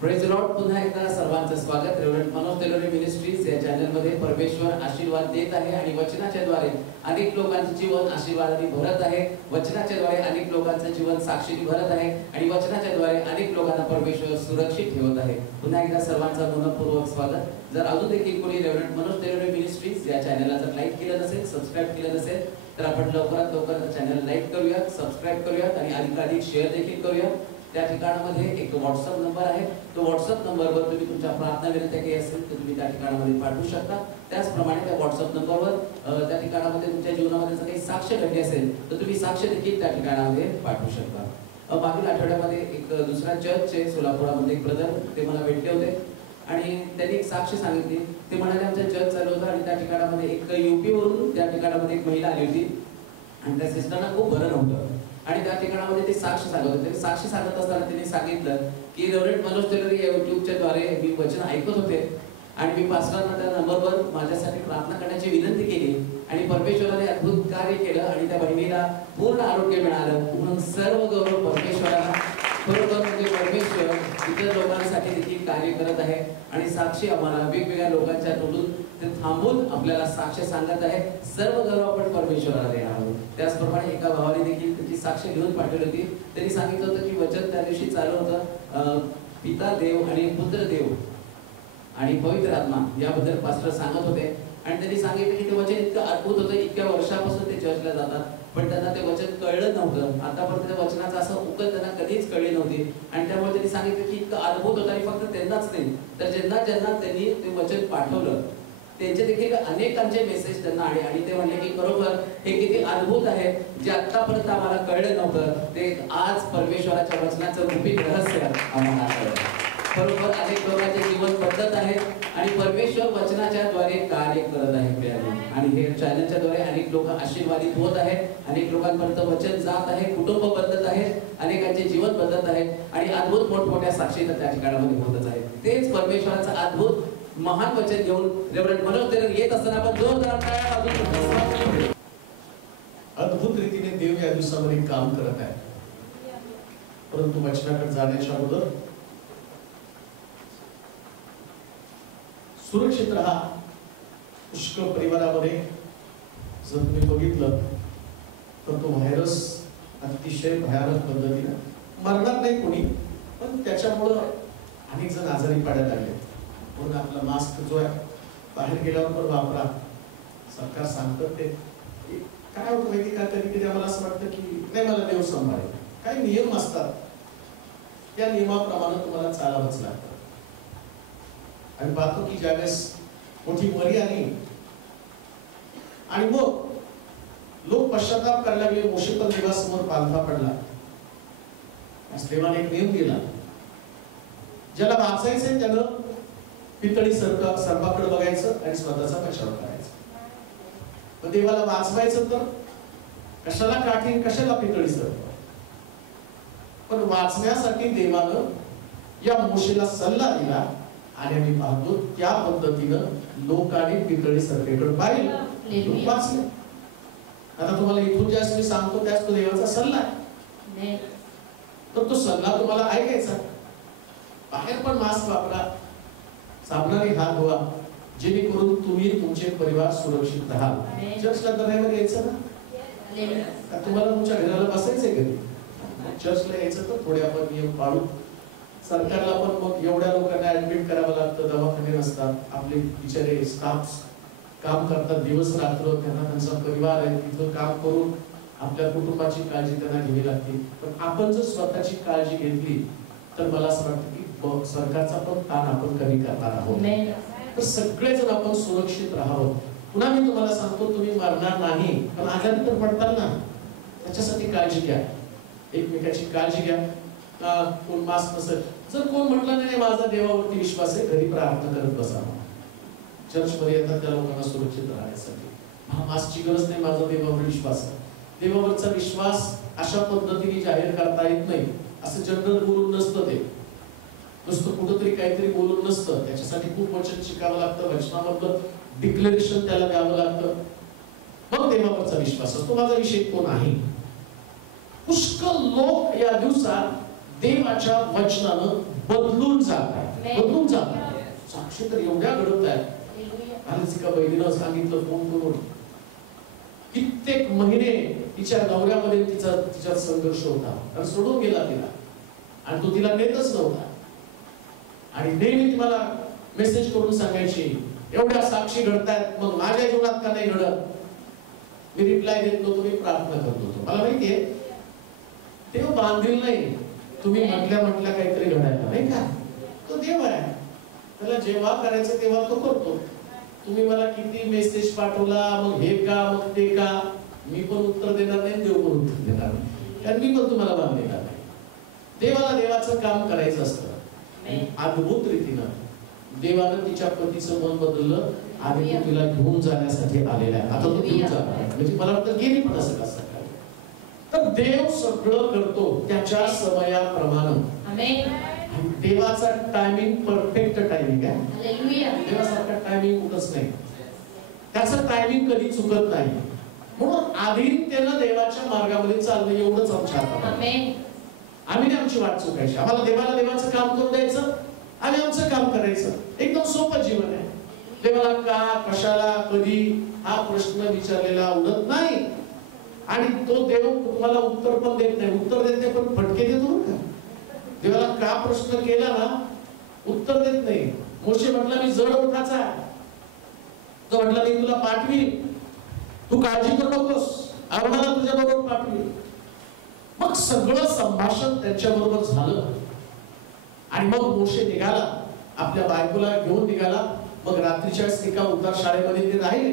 Praise Lord. पुन्हा एकदा सर्वांचं स्वागत. रेव्हरंड मनोज तेलोरे मिनिस्ट्रीज या चॅनलमध्ये परमेश्वर आशीर्वाद देत आहे आणि वचनाच्या द्वारे अनेक लोकांचे जीवन आशीर्वादाने भरत आहे. वचनाच्या द्वारे अनेक लोकांचे जीवन साक्षीने भरत आहे आणि वचनाच्या द्वारे अनेक लोकांना परमेश्वर सुरक्षित ठेवत आहे. पुन्हा एकदा सर्वांचं मनपूर्वक स्वागत. जर अजून देखील कोणी रेव्हरंड मनोज तेलोरे मिनिस्ट्रीज या चॅनलला जर लाईक केलं नसेल, सबस्क्राईब केलं नसेल, तर आपण लवकरात लवकर चॅनल लाईक करूयात, सबस्क्राईब करूयात आणि अधिकाधिक शेअर देखील करूयात. त्या ठिकाणामध्ये एक व्हॉट्सअप नंबर आहे. तो व्हॉट्सअप नंबरवर तुम्ही तुमच्या प्रार्थना विनंत्या काही असेल तर तुम्ही त्या ठिकाणामध्ये पाठवू शकता. त्याचप्रमाणे त्या व्हॉट्सअप नंबरवर त्या ठिकाणामध्ये तुमच्या जीवनामध्ये जर काही साक्ष घडली असेल तर तुम्ही साक्ष देखील त्या ठिकाणामध्ये पाठवू शकता. मागील आठवड्यामध्ये एक दुसरा चर्चचे सोलापुरामध्ये एक ब्रदर ते मला भेटले होते आणि त्यांनी एक साक्ष सांगितली. ते म्हणाले आमचं चर्च चालू होतं आणि त्या ठिकाणामध्ये एक यूपी वरून त्या ठिकाणामध्ये एक महिला आली होती आणि त्या सिस्टरना खूप बरं नव्हतं आणि त्या ठिकाणामध्ये ते साक्ष सांगत होते. साक्षी सांगत असताना त्यांनी सांगितलं की रेव्हरंड मनोज तेलोरे या युट्यूबच्या द्वारे मी वचन ऐकत होते आणि मी पास्टरांना त्या नंबरवर माझ्यासाठी प्रार्थना करण्याची विनंती केली आणि परमेश्वराने अद्भुत कार्य केलं आणि त्या बहिणीला पूर्ण आरोग्य मिळालं. म्हणून सर्व गौरव परमेश्वराला. बरोबर म्हणजे परमेश्वर इतर लोकांसाठी देखील कार्य करत आहे आणि साक्षी आम्हाला वेगवेगळ्या लोकांच्या तोडून ते थांबून आपल्याला साक्ष सांगत आहे. सर्व गौरव आपण परमेश्वराला देणार आहोत. त्याचप्रमाणे एका भावाने देखील त्याची साक्ष घेऊन पाठवली होती. त्यांनी सांगितलं होतं की वचन त्या दिवशी चालू होतं पिता देव आणि पुत्र देव आणि पवित्र आत्मा याबद्दल पास्टर सांगत होते आणि त्यांनी सांगितलं की ते वचन इतकं अद्भुत होतं. इतक्या वर्षापासून ते चर्चला जातात पण त्यांना ते वचन कळलं नव्हतं. आतापर्यंत त्या वचनाचा असं उकल त्यांना कधीच कळली नव्हती आणि त्यामुळे त्यांनी सांगितलं की इतकं अद्भुत होतं आणि फक्त त्यांनाच नाही तर ज्यांना ज्यांना त्यांनी ते वचन पाठवलं त्यांचे देखील अनेकांचे मेसेज त्यांना आले आणि ते म्हणले की बरोबर हे किती अद्भुत आहे जे आतापर्यंत आम्हाला कळलं नव्हतं ते आज परमेश्वराच्या वचनाचं गुपित रहस्य आम्हाला कळलं. बरोबर अनेक लोकांचे जीवन बदलत आहे आणि परमेश्वर वचनाच्या द्वारे कार्य करत आहे आणि हे चॅनलच्या द्वारे अनेक लोक आशीर्वादित होत आहेत. अनेक लोकांपर्यंत वचन जात आहे, कुटुंब बदलत आहे, अनेकांचे जीवन बदलत आहे आणि अद्भुत मोठमोठ्या साक्षी त्या ठिकाणामध्ये होतच आहे. तेच परमेश्वराचं अद्भुत महान वचन घेऊन रेव्हरंड मनोज तेलोरे येत असताना आपण जोरदार टाळ्या वाजवून अद्भुत रीतीने देव या दिवसामध्ये काम करत आहे. परंतु वचनाकडे जाण्याच्या अगोदर सुरक्षित राहा. पुष्कळ परिवारामध्ये जर तुम्ही बघितलं तर तो व्हायरस अतिशय भयानक पद्धतीने मरणार नाही कोणी पण त्याच्यामुळं अनेक जण आजारी पडायला लागले. म्हणून आपला मास्क जो आहे बाहेर गेल्यावर पण वापरा. सरकार सांगतं ते काय होतं माहिती का कधी कधी आम्हाला असं वाटतं की नाही मला देव सांभाळेल. काही नियम असतात त्या नियमाप्रमाणे तुम्हाला चालावंच लागतं. आणि पाहतो की ज्यावेळेस मोठी मरी आली आणि मग लोक पश्चाताप करायला लागले. मोशे पण देवासमोर पालथा पडला. देवाने एक नियम दिला ज्याला वाचायचंय त्यानं पितळी सर्पाकडे बघायचं आणि स्वतःचा बचाव करायचा. पण देवाला वाचवायचं तर कशाला काठी कशाला पितळी सर्प. पण वाचण्यासाठी देवानं या मोशेला सल्ला दिला आणि आम्ही पाहतो त्या पद्धतीनं लोकांनी पितळी सर्पेकडे पाहिलं वाचलं. आता तुम्हाला इथून ज्यास मी सांगतो त्याच तो देवाचा सल्ला आहे तर तो सल्ला तुम्हाला ऐकायचा. बाहेर पण मास्क वापरा, साबणाने हात धुवा जेणेकरून तुम्ही तुमचे परिवार सुरक्षित राहाल. चर्चला दरम्यान यायचं ना तुम्हाला तुमच्या घराला बसायचंय घरी. चर्चला यायचं तर थोडे आपण नियम पाळू. सरकारला पण मग एवढ्या लोकांना ऍडमिट करावं लागतं, दवाखाने नसतात, आपले बिचारे स्टाफ काम करतात दिवस रात्र, त्यांना त्यांचा परिवार आहे तिथं काम करून आपल्या कुटुंबाची काळजी त्यांना घ्यावी लागते. पण आपण जर स्वतःची काळजी घेतली तर मला असं वाटतं की सरकारचा पण ताण आपण कमी करणार आहोत. तर सगळेजण आपण सुरक्षित राहावं. पुन्हा मी तुम्हाला सांगतो तुम्ही मरणार नाही पण आजारी तर पडताल ना त्याच्यासाठी काळजी घ्या. एकमेकाची काळजी घ्या. कोण मास्क नसेल जर कोण म्हटलं नाही माझा देवावरती विश्वास आहे घरी प्रार्थना करत बसावा. चर्चमध्ये येतात त्या लोकांना सुरक्षित राहण्यासाठी. मास्कची गरज नाही, माझा देवावर विश्वास आहे. देवावरचा विश्वास अशा पद्धतीने जाहीर करता येत नाही. असं जनरल बोलून नसतं ते नुसतं कुठंतरी काहीतरी बोलून नसतं. त्याच्यासाठी खूप वचन शिकावं लागतं. वचनामधलं डिक्लेरेशन त्याला द्यावं लागतं. मग देवावरचा विश्वास असतो. माझा विषय कोण आहे. पुष्कळ लोक या दिवसात देवाच्या वचनानं बदलून जातात, बदलून जातात. साक्षी तर एवढ्या घडत आहेत. कालच एका बहिणीनं सांगितलं फोन करून, कित्येक महिने तिच्या नवऱ्यामध्ये तिचा संघर्ष होता आणि सोडून गेला तिला, आणि तो तिला नेतच नव्हता. आणि नेहमी ती मला मेसेज करून सांगायची, एवढ्या साक्षी घडतायत, मग माझ्या जीवनात का नाही घडत? मी रिप्लाय देत नव्हतो, मी प्रार्थना करत होतो. मला माहितीये देव बांधील नाही, तुम्ही म्हटल्या काहीतरी घडायला, नाही का? तो देव आहे, त्याला जेव्हा करायचं तेव्हा तो करतो. तुम्ही मला किती मेसेज पाठवला, मग हे का मग ते का, मी पण उत्तर देणार नाही, देव पण उत्तर देणार नाही, कारण मी पण तुम्हाला बांधलेला नाही. देवाला देवाचं काम करायचं असतं. अद्भुत रीतीनं देवानं तिच्या पतीचं मन बदललं आणि तो तिला घेऊन जाण्यासाठी आलेला आहे. आता तो घेऊन जाणार, म्हणजे मला वाटतं गेली पण असं कसं. तर देव सगळं करतो त्याच्या समयाप्रमाणे. देवाचा टायमिंग परफेक्ट टायमिंग आहे. देवासारखा टायमिंग कुठंच नाही, त्याचं टायमिंग कधी चुकत नाही. म्हणून अधीनतेनं देवाच्या मार्गामध्ये चालणं एवढंच आमच्या हातात. आम्ही नाही आमची वाट चुकायची, आम्हाला देवाला देवाचं काम करून द्यायचं, आम्ही आमचं काम करायचं. एकदम सोपं जीवन आहे. देवाला का, कशाला, कधी हा प्रश्न विचारलेला आवडत नाही. आणि तो देव तुम्हाला उत्तर पण देत नाही, उत्तर देत नाही पण फटके देतो का. देवाला का प्रश्न केला ना, उत्तर देत नाही. मोशे म्हटला मी जड ओठाचा आहे, तो म्हटला मी तुला पाठवी, तू काळजी करू नकोस, आरोनाला तुझ्या बरोबर पाठवी. मग सगळं संभाषण त्यांच्या बरोबर झालं आणि मग मोशे निघाला, आपल्या बायकोला घेऊन निघाला. मग रात्रीच्या एका उतार शाळेमध्ये ते राहिले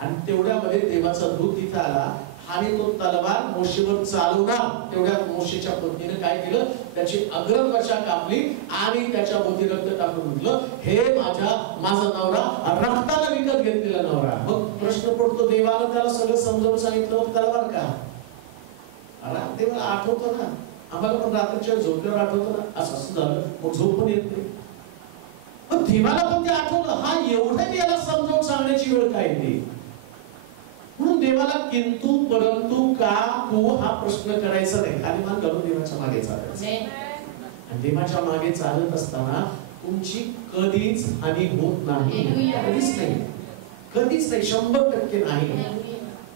आणि तेवढ्यामध्ये देवाचा दूत तिथे आला आणि तो तलवार मोशेवर चालवणार. तेवढ्या मोशेच्या पत्नीने काय केलं, त्याची अग्रत्वचा कापली आणि त्याच्या भोवती रक्त टाकून म्हटलं, हे माझा नवरा, रक्ताला विकत घेतलेला नवरा. मग प्रश्न पडतो, देवानं त्याला सगळं समजावून सांगितलं, मग तलवार का? देवाला आठवतं ना, आम्हाला पण रात्रीच्या झोपेवर आठवतं ना, असं झालं, मग झोप पण येत नाही. पण देवाला पण ते आठवलं, हा एवढं याला समजावून सांगण्याची वेळ काय येते. म्हणून देवाला किंतु परंतु का को हा प्रश्न करायचा नाही, आणि मान घालून देवाच्या मागे चालायचं. आणि देवाच्या मागे चालत असताना तुमची कधीच हानी होत नाही, कधीच नाही, कधीच नाही, 100% नाही.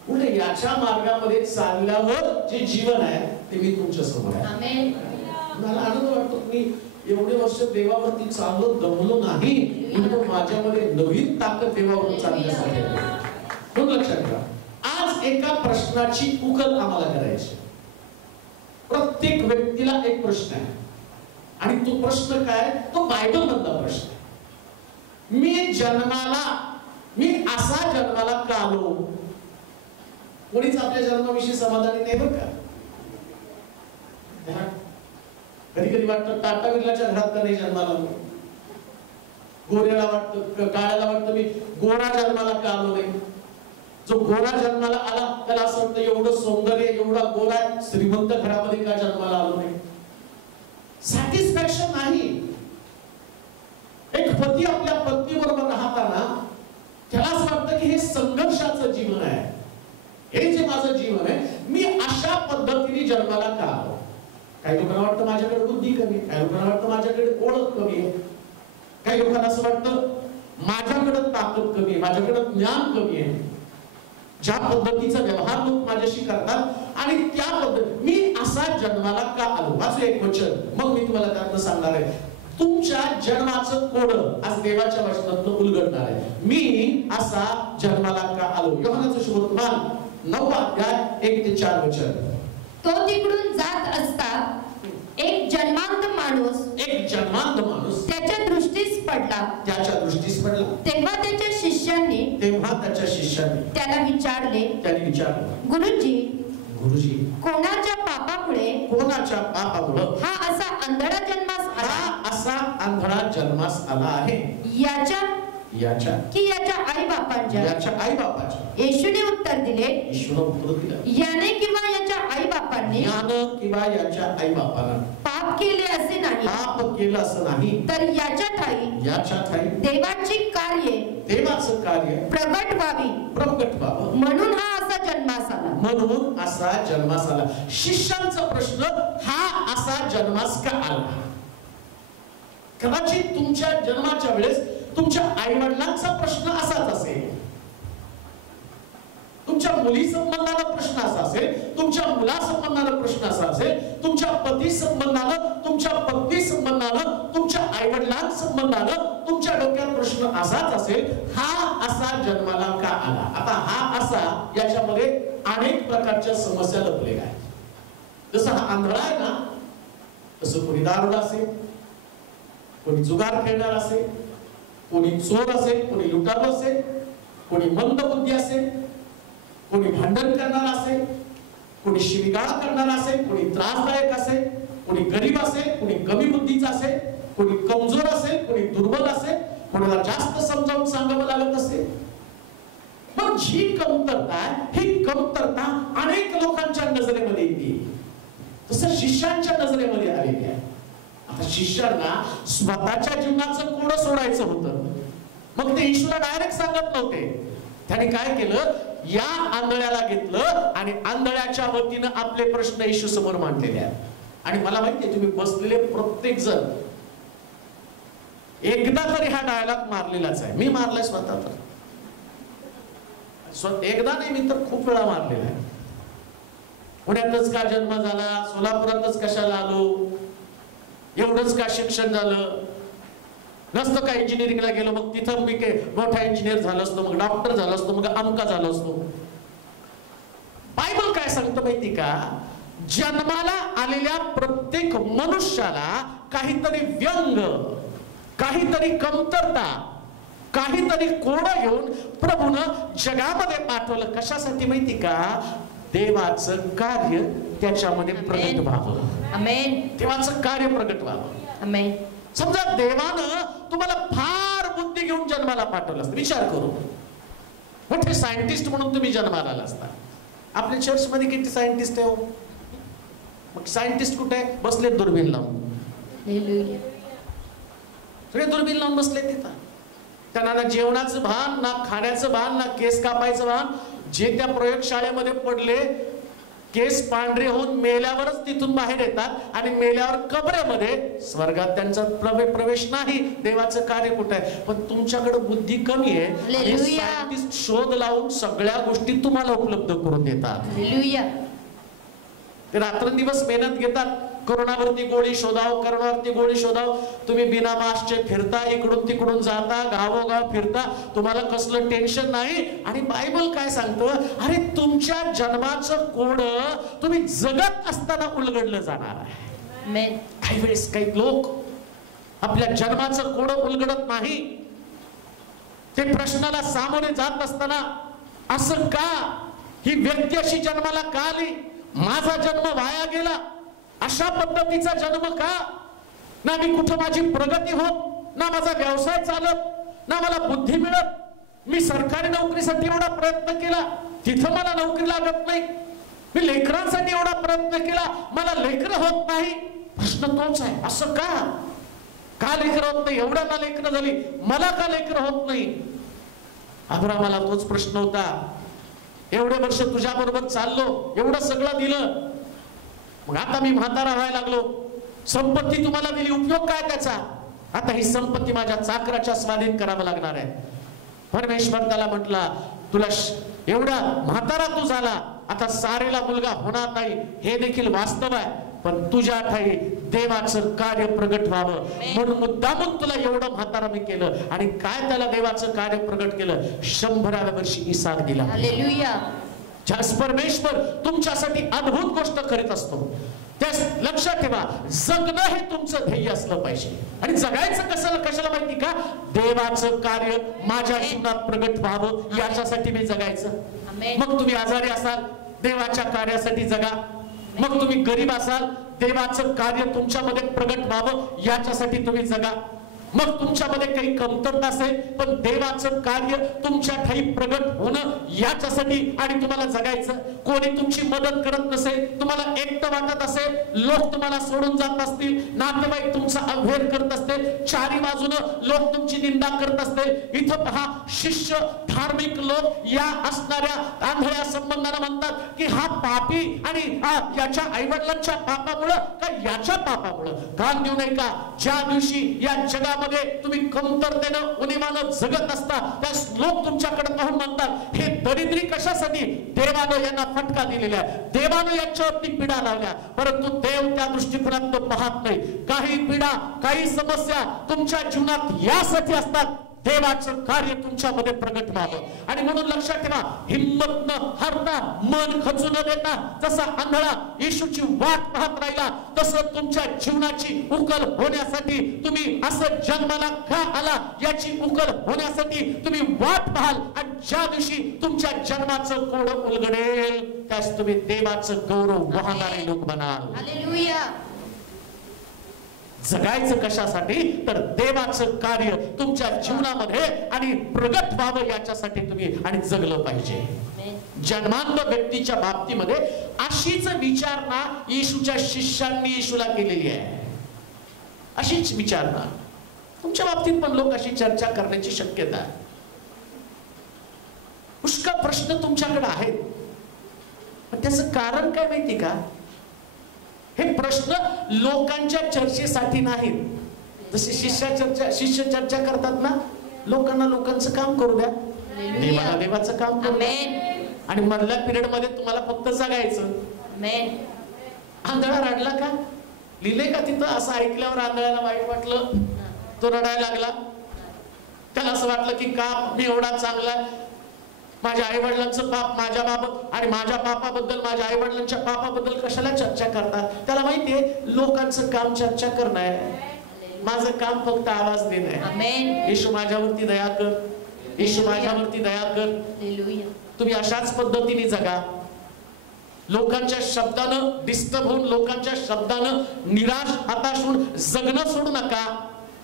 पुढे याच्या मार्गामध्ये चालल्यावर जे जीवन आहे ते मी तुमच्या समोर आहे. मला आनंद वाटतो की एवढे वर्ष देवावरती चाललो, दमलो नाही, म्हणून माझ्यामध्ये नवीन ताकद देवावर चालण्यासाठी. म्हणून लक्षात घ्या, आज एका प्रश्नाची उकल आम्हाला करायची. प्रत्येक व्यक्तीला एक प्रश्न आहे आणि तो प्रश्न काय, तो बायबल मधला प्रश्न. मी असा जन्माला का आलो? कोणीच आपल्या जन्माविषयी समाधानी नाही बरं का. कधी कधी वाटतं टाटा बिर्लाच्या घरात का नाही जन्माला आलो, गोऱ्याला वाटतं, काळ्याला वाटतं मी गोरा जन्माला का आलो नाही. जो गोरा जन्माला आला त्याला असं वाटतं एवढं सौंदर्य, एवढा गोरा श्रीमंत घरामध्ये का जन्माला आलो नाही. सॅटिस्फॅक्शन नाही. एक पती आपल्या पत्नीबरोबर राहताना त्याला असं वाटतं की हे संघर्षाचं जीवन आहे, हे जे माझं जीवन आहे, मी अशा पद्धतीने जन्माला का आलो. काही लोकांना वाटतं माझ्याकडे बुद्धी कमी, काही लोकांना वाटतं माझ्याकडे ओळख कमी आहे, काही लोकांना असं वाटतं माझ्याकडे ताकद कमी आहे, माझ्याकडे ज्ञान कमी आहे. ज्या पद्धतीचा व्यवहार लोक माझ्याशी करतात आणि त्या पद्धती मी असा जन्माला का आलो. वाचू एक वचन, मग मी तुम्हाला त्यातनं सांगणार आहे. तुमच्या जन्माचं कोड आज देवाच्या वचनातून उलगडणार आहे. मी असा जन्माला का आलो. योहानाचं शुभवर्तमान 9 अध्याय 1 ते 4 वचन. तो तिकडून जात असता एक जन्मांत माणूस त्याच्या दृष्टीस पडला. तेव्हा त्याच्या शिष्यांनी त्याला विचारले, गुरुजी कोणाच्या पापामुळे हा असा आंधळा जन्मास आला आहे, याच्या की याच्या आई बापांच्या. येशूने उत्तर दिले, याने किंवा याच्या आई बापांनी पाप केले असे नाही, तर याच्या ठाई देवाचं कार्य प्रगट व्हावी म्हणून हा असा जन्मास आला. शिष्यांचा प्रश्न, हा असा जन्मास का आला. कदाचित तुमच्या जन्माच्या वेळेस तुमच्या आई वडिलांचा प्रश्न असाच असेल, तुमच्या मुली संबंधाला प्रश्न असा असेल, तुमच्या मुला संबंधाला प्रश्न असा असेल, तुमच्या पती संबंधानं, तुमच्या पत्नी संबंधानं, तुमच्या आई वडिलां संबंधानं तुमच्या डोक्यात प्रश्न असाच असेल, हा असा जन्माला का आला. आता हा असा याच्यामध्ये अनेक प्रकारच्या समस्या लपलेल्या आहेत. जसं हा आंधळा आहे ना, तसं कोणी दारुडा असेल, कोणी जुगार खेळणार असेल, कोणी चोर असेल, कोणी लुटारू असेल, कोणी मंदबुद्धी असेल, कोणी भांडण करणार असेल, कोणी शिवीगाळ करणार असेल, कोणी त्रासदायक असेल, कोणी गरीब असेल, कोणी कमी बुद्धीचा असेल, कोणी कमजोर असेल, कोणी दुर्बल असेल, कोणाला जास्त समजावून सांगावं लागत असेल. मग जी कमतरता आहे, ही कमतरता अनेक लोकांच्या नजरेमध्ये येते, तसं शिष्यांच्या नजरेमध्ये आलेली आहे. आता शिष्यांना स्वतःच्या जीवनाचं कोड सोडायचं होतं, मग ते ईश्वरा डायरेक्ट सांगत नव्हते. त्याने काय केलं, या आंधळ्याला घेतलं आणि आंधळ्याच्या वतीनं आपले प्रश्न येशू समोर मांडलेले आहेत. आणि मला माहितीये तुम्ही बसलेले प्रत्येक जण एकदा तरी हा डायलॉग मारलेलाच आहे. मी मारलाय स्वतः, तर एकदा नाही, मी तर खूप वेळा मारलेला आहे. पुण्यातच का जन्म झाला, सोलापुरातच कशाला आलो, एवढंच का शिक्षण झालं, नसतं का इंजिनिअरिंगला गेलो, मग तिथं मी मोठा इंजिनियर झालो असतो, मग डॉक्टर झालो असतो, मग अमका झालो असतो. बायबल काय सांगतं माहिती का, जन्माला आलेल्या प्रत्येक मनुष्याला काहीतरी व्यंग, काहीतरी कमतरता, काहीतरी कोड घेऊन प्रभूनं जगामध्ये पाठवलं. कशासाठी माहिती का, देवाचं कार्य त्याच्यामध्ये प्रगट व्हावं. आमेन. देवाचं कार्य प्रगट व्हावं. आमेन. समजा देवानं तुम्हाला फार बुद्धी घेऊन जन्माला पाठवलं असतं, विचार करू, मोठे सायंटिस्ट म्हणून तुम्ही जन्माला आला असता. आपल्या चर्च मध्ये किती सायंटिस्ट आहे हो, मग सायंटिस्ट कुठे आहे, बसले दुर्बीण लावून, सगळे दुर्बीण लावून बसले तिथं. त्यांना ना जेवणाचं भान, ना खाण्याचं भान, ना केस कापायचं भान. जे त्या प्रयोगशाळेमध्ये पडले, केस पांढरे होऊन मेल्यावरच तिथून बाहेर येतात आणि मेल्यावर कबरेमध्ये, स्वर्गात त्यांचा प्रवेश नाही. देवाचं कार्य कुठे आहे. पण तुमच्याकडे बुद्धी कमी आहे, सायंटिस्ट शोध लावून सगळ्या गोष्टी तुम्हाला उपलब्ध करून देतात. ते रात्रंदिवस मेहनत घेतात, कोरोनावरती गोळी शोधाव, कोरोनावरती गोळी शोधाव. तुम्ही बिना मास्कचे फिरता, इकडून तिकडून जाता, गावोगाव फिरता, तुम्हाला कसलं टेन्शन नाही. आणि बायबल काय सांगतं, अरे तुमच्या जन्माचं कोड तुम्ही जगत असताना उलगडलं जाणार आहे. काही वेळेस काही लोक आपल्या जन्माचं कोड उलगडत नाही. ते प्रश्नाला सामोरे जात असताना, असं का, ही व्यक्ती अशी जन्माला का आली, माझा जन्म वाया गेला, अशा पद्धतीचा जन्म का, ना मी कुठं माझी प्रगती होत, ना माझा व्यवसाय चालत, ना मला बुद्धी मिळत. मी सरकारी नोकरीसाठी एवढा प्रयत्न केला, तिथं मला नोकरी लागत नाही. मी लेकरांसाठी एवढा प्रयत्न केला, मला लेकरं होत नाही. प्रश्न तोच आहे, असं का लेकरं होत नाही, एवढ्यांना लेकरं झाली, मला का लेकरं होत नाही. अब्राहाला तोच प्रश्न होता. एवढे वर्ष तुझ्या बरोबर चाललो, एवढं सगळं दिलं, मग आता मी म्हातारा व्हायला लागलो, संपत्ती तुम्हाला दिली, उपयोग काय त्याचा, आता ही संपत्ती माझ्या चाकराच्या स्वाधीन करावं लागणार आहे. परमेश्वर त्याला म्हटला, तुला एवढा म्हातारा तू झाला, आता सारेला मुलगा होणार नाही, हे देखील वास्तव आहे, पण तुझ्या ठाई देवाचं कार्य प्रगट व्हावं म्हणून मुद्दामून तुला एवढं म्हातारा मी केलं. आणि काय त्याला देवाचं कार्य प्रगट केलं, 100व्या वर्षी इसाक दिला. हालेलुया. परमेश्वर तुमच्यासाठी अद्भुत गोष्ट करीत असतो. त्यास लक्षात ठेवा, जगणं हे तुमचं ध्येय असलं पाहिजे. आणि जगायचं कशाला माहिती का, देवाचं कार्य माझ्या जीवनात प्रगट व्हावं याच्यासाठी मी जगायचं. मग तुम्ही आजारी असाल, देवाच्या कार्यासाठी जगा. मग तुम्ही गरीब असाल, देवाचं कार्य तुमच्यामध्ये प्रगट व्हावं याच्यासाठी तुम्ही जगा. मग तुमच्यामध्ये काही कमतरता असेल, पण देवाचं कार्य तुमच्या ठाई प्रगट होणं याच्यासाठी आणि तुम्हाला जगायचं. कोणी तुमची मदत करत नसेल, तुम्हाला एकटं वाटत असेल, लोक तुम्हाला सोडून जात असतील, नातेवाईक तुमचा अवहेर करत असतील, चारी बाजूनं लोक तुमची निंदा करत असतील, इथं पहा शिष्य धार्मिक लोक या असणाऱ्या आंधळ्या संबंधाला म्हणतात की हा पापी आणि याच्या आईवडिलांच्या पापामुळं का याच्या पापामुळं. कान देऊ नये का? ज्या दिवशी या जगामध्ये तुम्ही कमतरतेनं उणिवानं जगत असता, त्या लोक तुमच्याकडे पाहून म्हणतात हे दरिद्री कशासाठी? देवानं यांना फटका दिलेला आहे, देवानं यांच्यावरती पिढा लावल्या. परंतु देव त्या दृष्टिकोनात पाहत नाही. काही पिढा, काही समस्या तुमच्या जीवनात यासाठी असतात देवाचं कार्य तुमच्यामध्ये प्रगट व्हावं. आणि म्हणून लक्षात ठेवा, हिम्मत न हारता, मन खचू न देता, जसा आंधळा येशूची वाट पाहत राहिला, तसं तुमच्या जीवनाची उकल होण्यासाठी, तुम्ही असं जन्माला का आला याची उकल होण्यासाठी तुम्ही वाट पाहाल. आणि ज्या दिवशी तुमच्या जन्माचं कोडं उलगडेल, त्यास तुम्ही देवाचं गौरव वाहणारे लोक बनाल. हालेलुया. जगायचं कशासाठी? तर देवाचं कार्य तुमच्या जीवनामध्ये आणि प्रगट व्हावं याच्यासाठी तुम्ही आणि जगलं पाहिजे. जन्मांध व्यक्तीच्या बाबतीमध्ये अशीच विचारणा येशूच्या शिष्यांनी येशूला केलेली आहे. अशीच विचारणा तुमच्या बाबतीत पण लोक अशी चर्चा करण्याची शक्यता आहे. पुष्कळ प्रश्न तुमच्याकडे आहेत, पण त्याचं कारण काय माहिती का? हे प्रश्न लोकांच्या चर्चेसाठी नाहीत. जसे शिष्य चर्चा करतात ना, लोकांना लोकांचं काम करू द्या, देवाला देवाचं काम करू द्या, आणि मधल्या पिरियड मध्ये तुम्हाला फक्त जगायचं. आंधळा रडला का? लिहिले का तिथं? असं ऐकल्यावर आंधळ्याला वाईट वाटलं, तो रडायला लागला. त्याला असं वाटलं की का मी एवढा चांगला, माझ्या आई वडिलांचं पाप माझ्या बाबत आणि माझ्या पापाबद्दल, माझ्या आई वडिलांच्या पापाबद्दल कशाला चर्चा करतात? त्याला माहितीये लोकांचं काम चर्चा करणं आहे, माझं काम फक्त आवाज देणं आहे. येशू माझ्यावरती दया कर, येशू माझ्यावरती दया कर. तुम्ही अशाच पद्धतीने जगा. लोकांच्या शब्दानं डिस्टर्ब होऊन, लोकांच्या शब्दानं निराश हताश होऊन जगणं सोडू नका.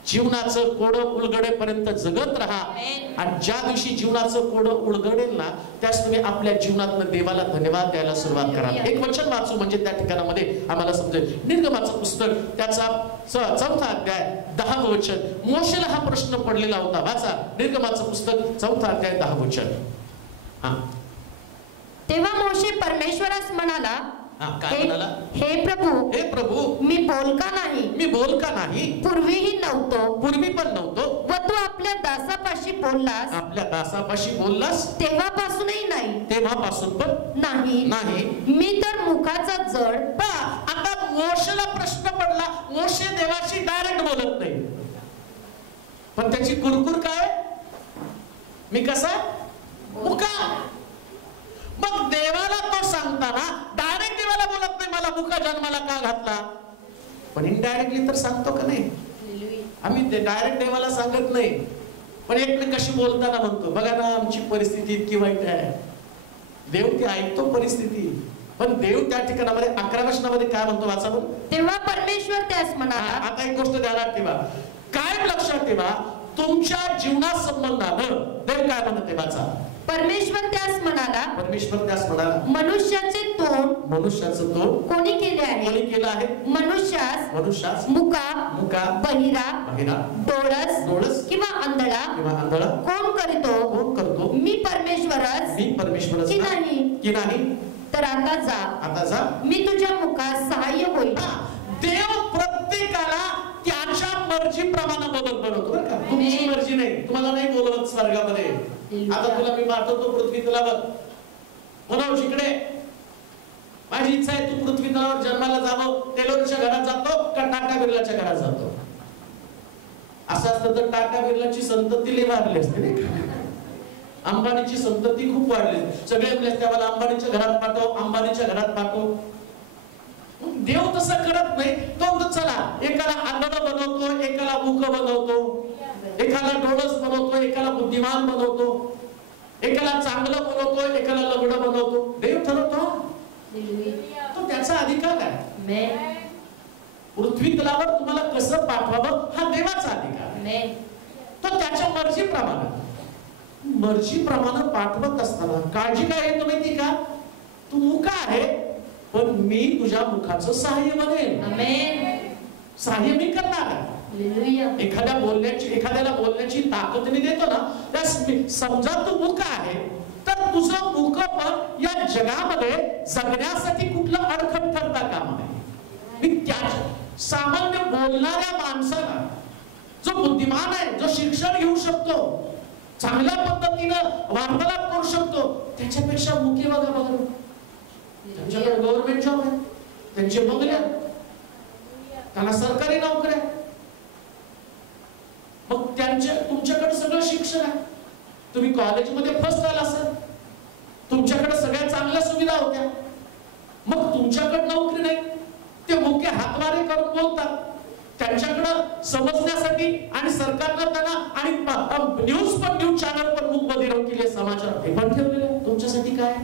जीवनाचं कोडं उलगडेपर्यंत जगत राहा. आणि ज्या दिवशी जीवनाचं कोडं उलगडेल ना, त्यास तुम्ही आपल्या जीवनातनं देवाला धन्यवाद द्यायला सुरुवात करा. एक वचन वाचू म्हणजे त्या ठिकाणामध्ये आम्हाला समजेल. निर्गमाचं पुस्तक त्याचा 4था अध्याय 10वं वचन. मोशेला हा प्रश्न पडलेला होता. वाचा निर्गमाचं पुस्तक 4था अध्याय 10वं वचन. तेव्हा मोशे परमेश्वरास म्हणाला, काय म्हणाला? हे प्रभू, मी बोलका नाही. मी बोलका नाही. पूर्वीही नव्हतो, पूर्वी पण नव्हतो. व तू आपल्या दासापाशी बोललास, आपल्या दासापाशी बोललास, तेव्हापासूनही नाही. तेव्हापासून पण नाही. मी तर मुखाचा जड. आता मोशेला प्रश्न पडला. मोशे देवाशी डायरेक्ट बोलत नाही, पण त्याची कुरकुर काय? मी कसा मुका. मग देवाला तो सांगताना डायरेक्ट देवाला बोलत नाही, मला मुका जन्माला का घातला, पण इनडायरेक्टली तर सांगतो का नाही? आम्ही डायरेक्ट देवाला सांगत नाही, पण एकमेकाशी बोलताना म्हणतो बघा ना आमची परिस्थिती इतकी वाईट आहे. देव ते ऐकतो परिस्थिती, पण देव त्या ठिकाणामध्ये 11व्या वचनामध्ये काय म्हणतो? वाचा बरं. तेव्हा परमेश्वर त्यास म्हणाला. आता एक गोष्ट ध्यानात ठेवा, काय लक्षात ठेवा, तुमच्या जीवना संबंधानं देव काय म्हणते? वाचा. परमेश्वर त्यास म्हणाला, मनुष्याचे तोंड कोणी केले आहे? मनुष्यास मुका, बहिरा, डोळस किंवा आंधळा कोण करतो? मी परमेश्वरच की नाही? तर आता जा, मी तुझ्या मुखास सहाय्य होईल. देव प्रत्येकाला त्याच्या मर्जीप्रमाणे बनवतो बरं का. तुमची मर्जी नाही, तुम्हाला नाही बोलवत स्वर्गामध्ये. आता तुला मी पाठवतो पृथ्वी तलावर, म्हणून जिकडे माझी इच्छा आहे तू पृथ्वी तलावर जन्माला जावं. टेलरच्या घरात जातो का टाटा बिर्लाच्या घरात जातो? असं असतं तर टाटा बिर्लाची संतती लई वाढली असते नाही का? अंबानीची संतती खूप वाढली. सगळे म्हणले त्याला अंबानीच्या घरात पाठव, अंबानीच्या घरात पाठव. देव तसं करत नाही. तो चला एकाला आंधळ बनवतो, एकाला मूक बनवतो, एकाला डोळस बनवतो, एकाला बुद्धिमान बनवतो, एकाला चांगलं बनवतो, एकाला लंगडं बनवतो. देव ठरवतो, तो त्याचा अधिकार आहे. पृथ्वी तलावर तुम्हाला कसं पाठवावं हा देवाचा अधिकार आहे. तो त्याच्या मर्जीप्रमाणे पाठवत असताना काळजी काय येतो माहिती का? तू मुका आहे पण मी तुझ्या मुखाचं सहाय्य बनेन. सहाय्य मी करणार. एखाद्याला बोलण्याची ताकद मी देतो ना, त्यास समजा तू मुका आहे तर तुझं मुख पण या जगामध्ये जगण्यासाठी कुठलं अडखळ ठरता कामा नये. मी त्या सामान्य बोलणाऱ्या माणसाला, जो बुद्धिमान आहे, जो शिक्षण घेऊ शकतो, चांगल्या पद्धतीनं वार्तालाप करू शकतो, त्याच्यापेक्षा मुख्य बघा. त्यांच्याकडे गव्हर्नमेंट जॉब आहे, त्यांचे बंगले, त्यांना सरकारी नोकऱ्या, मग तुमच्याकडे सगळं शिक्षण आहे, तुम्ही कॉलेजमध्ये फर्स्ट आला असाल, तुमच्याकडे सगळ्या चांगल्या सुविधा होत्या, मग तुमच्याकडे नोकरी नाही. ते मुख्य हातवारे करून बोलतात. त्यांच्याकडे समजण्यासाठी आणि सरकारनं त्यांना आणि न्यूज चॅनल पण मूक मध्ये केले, समाचार हे पण ठेवलेले. तुमच्यासाठी काय?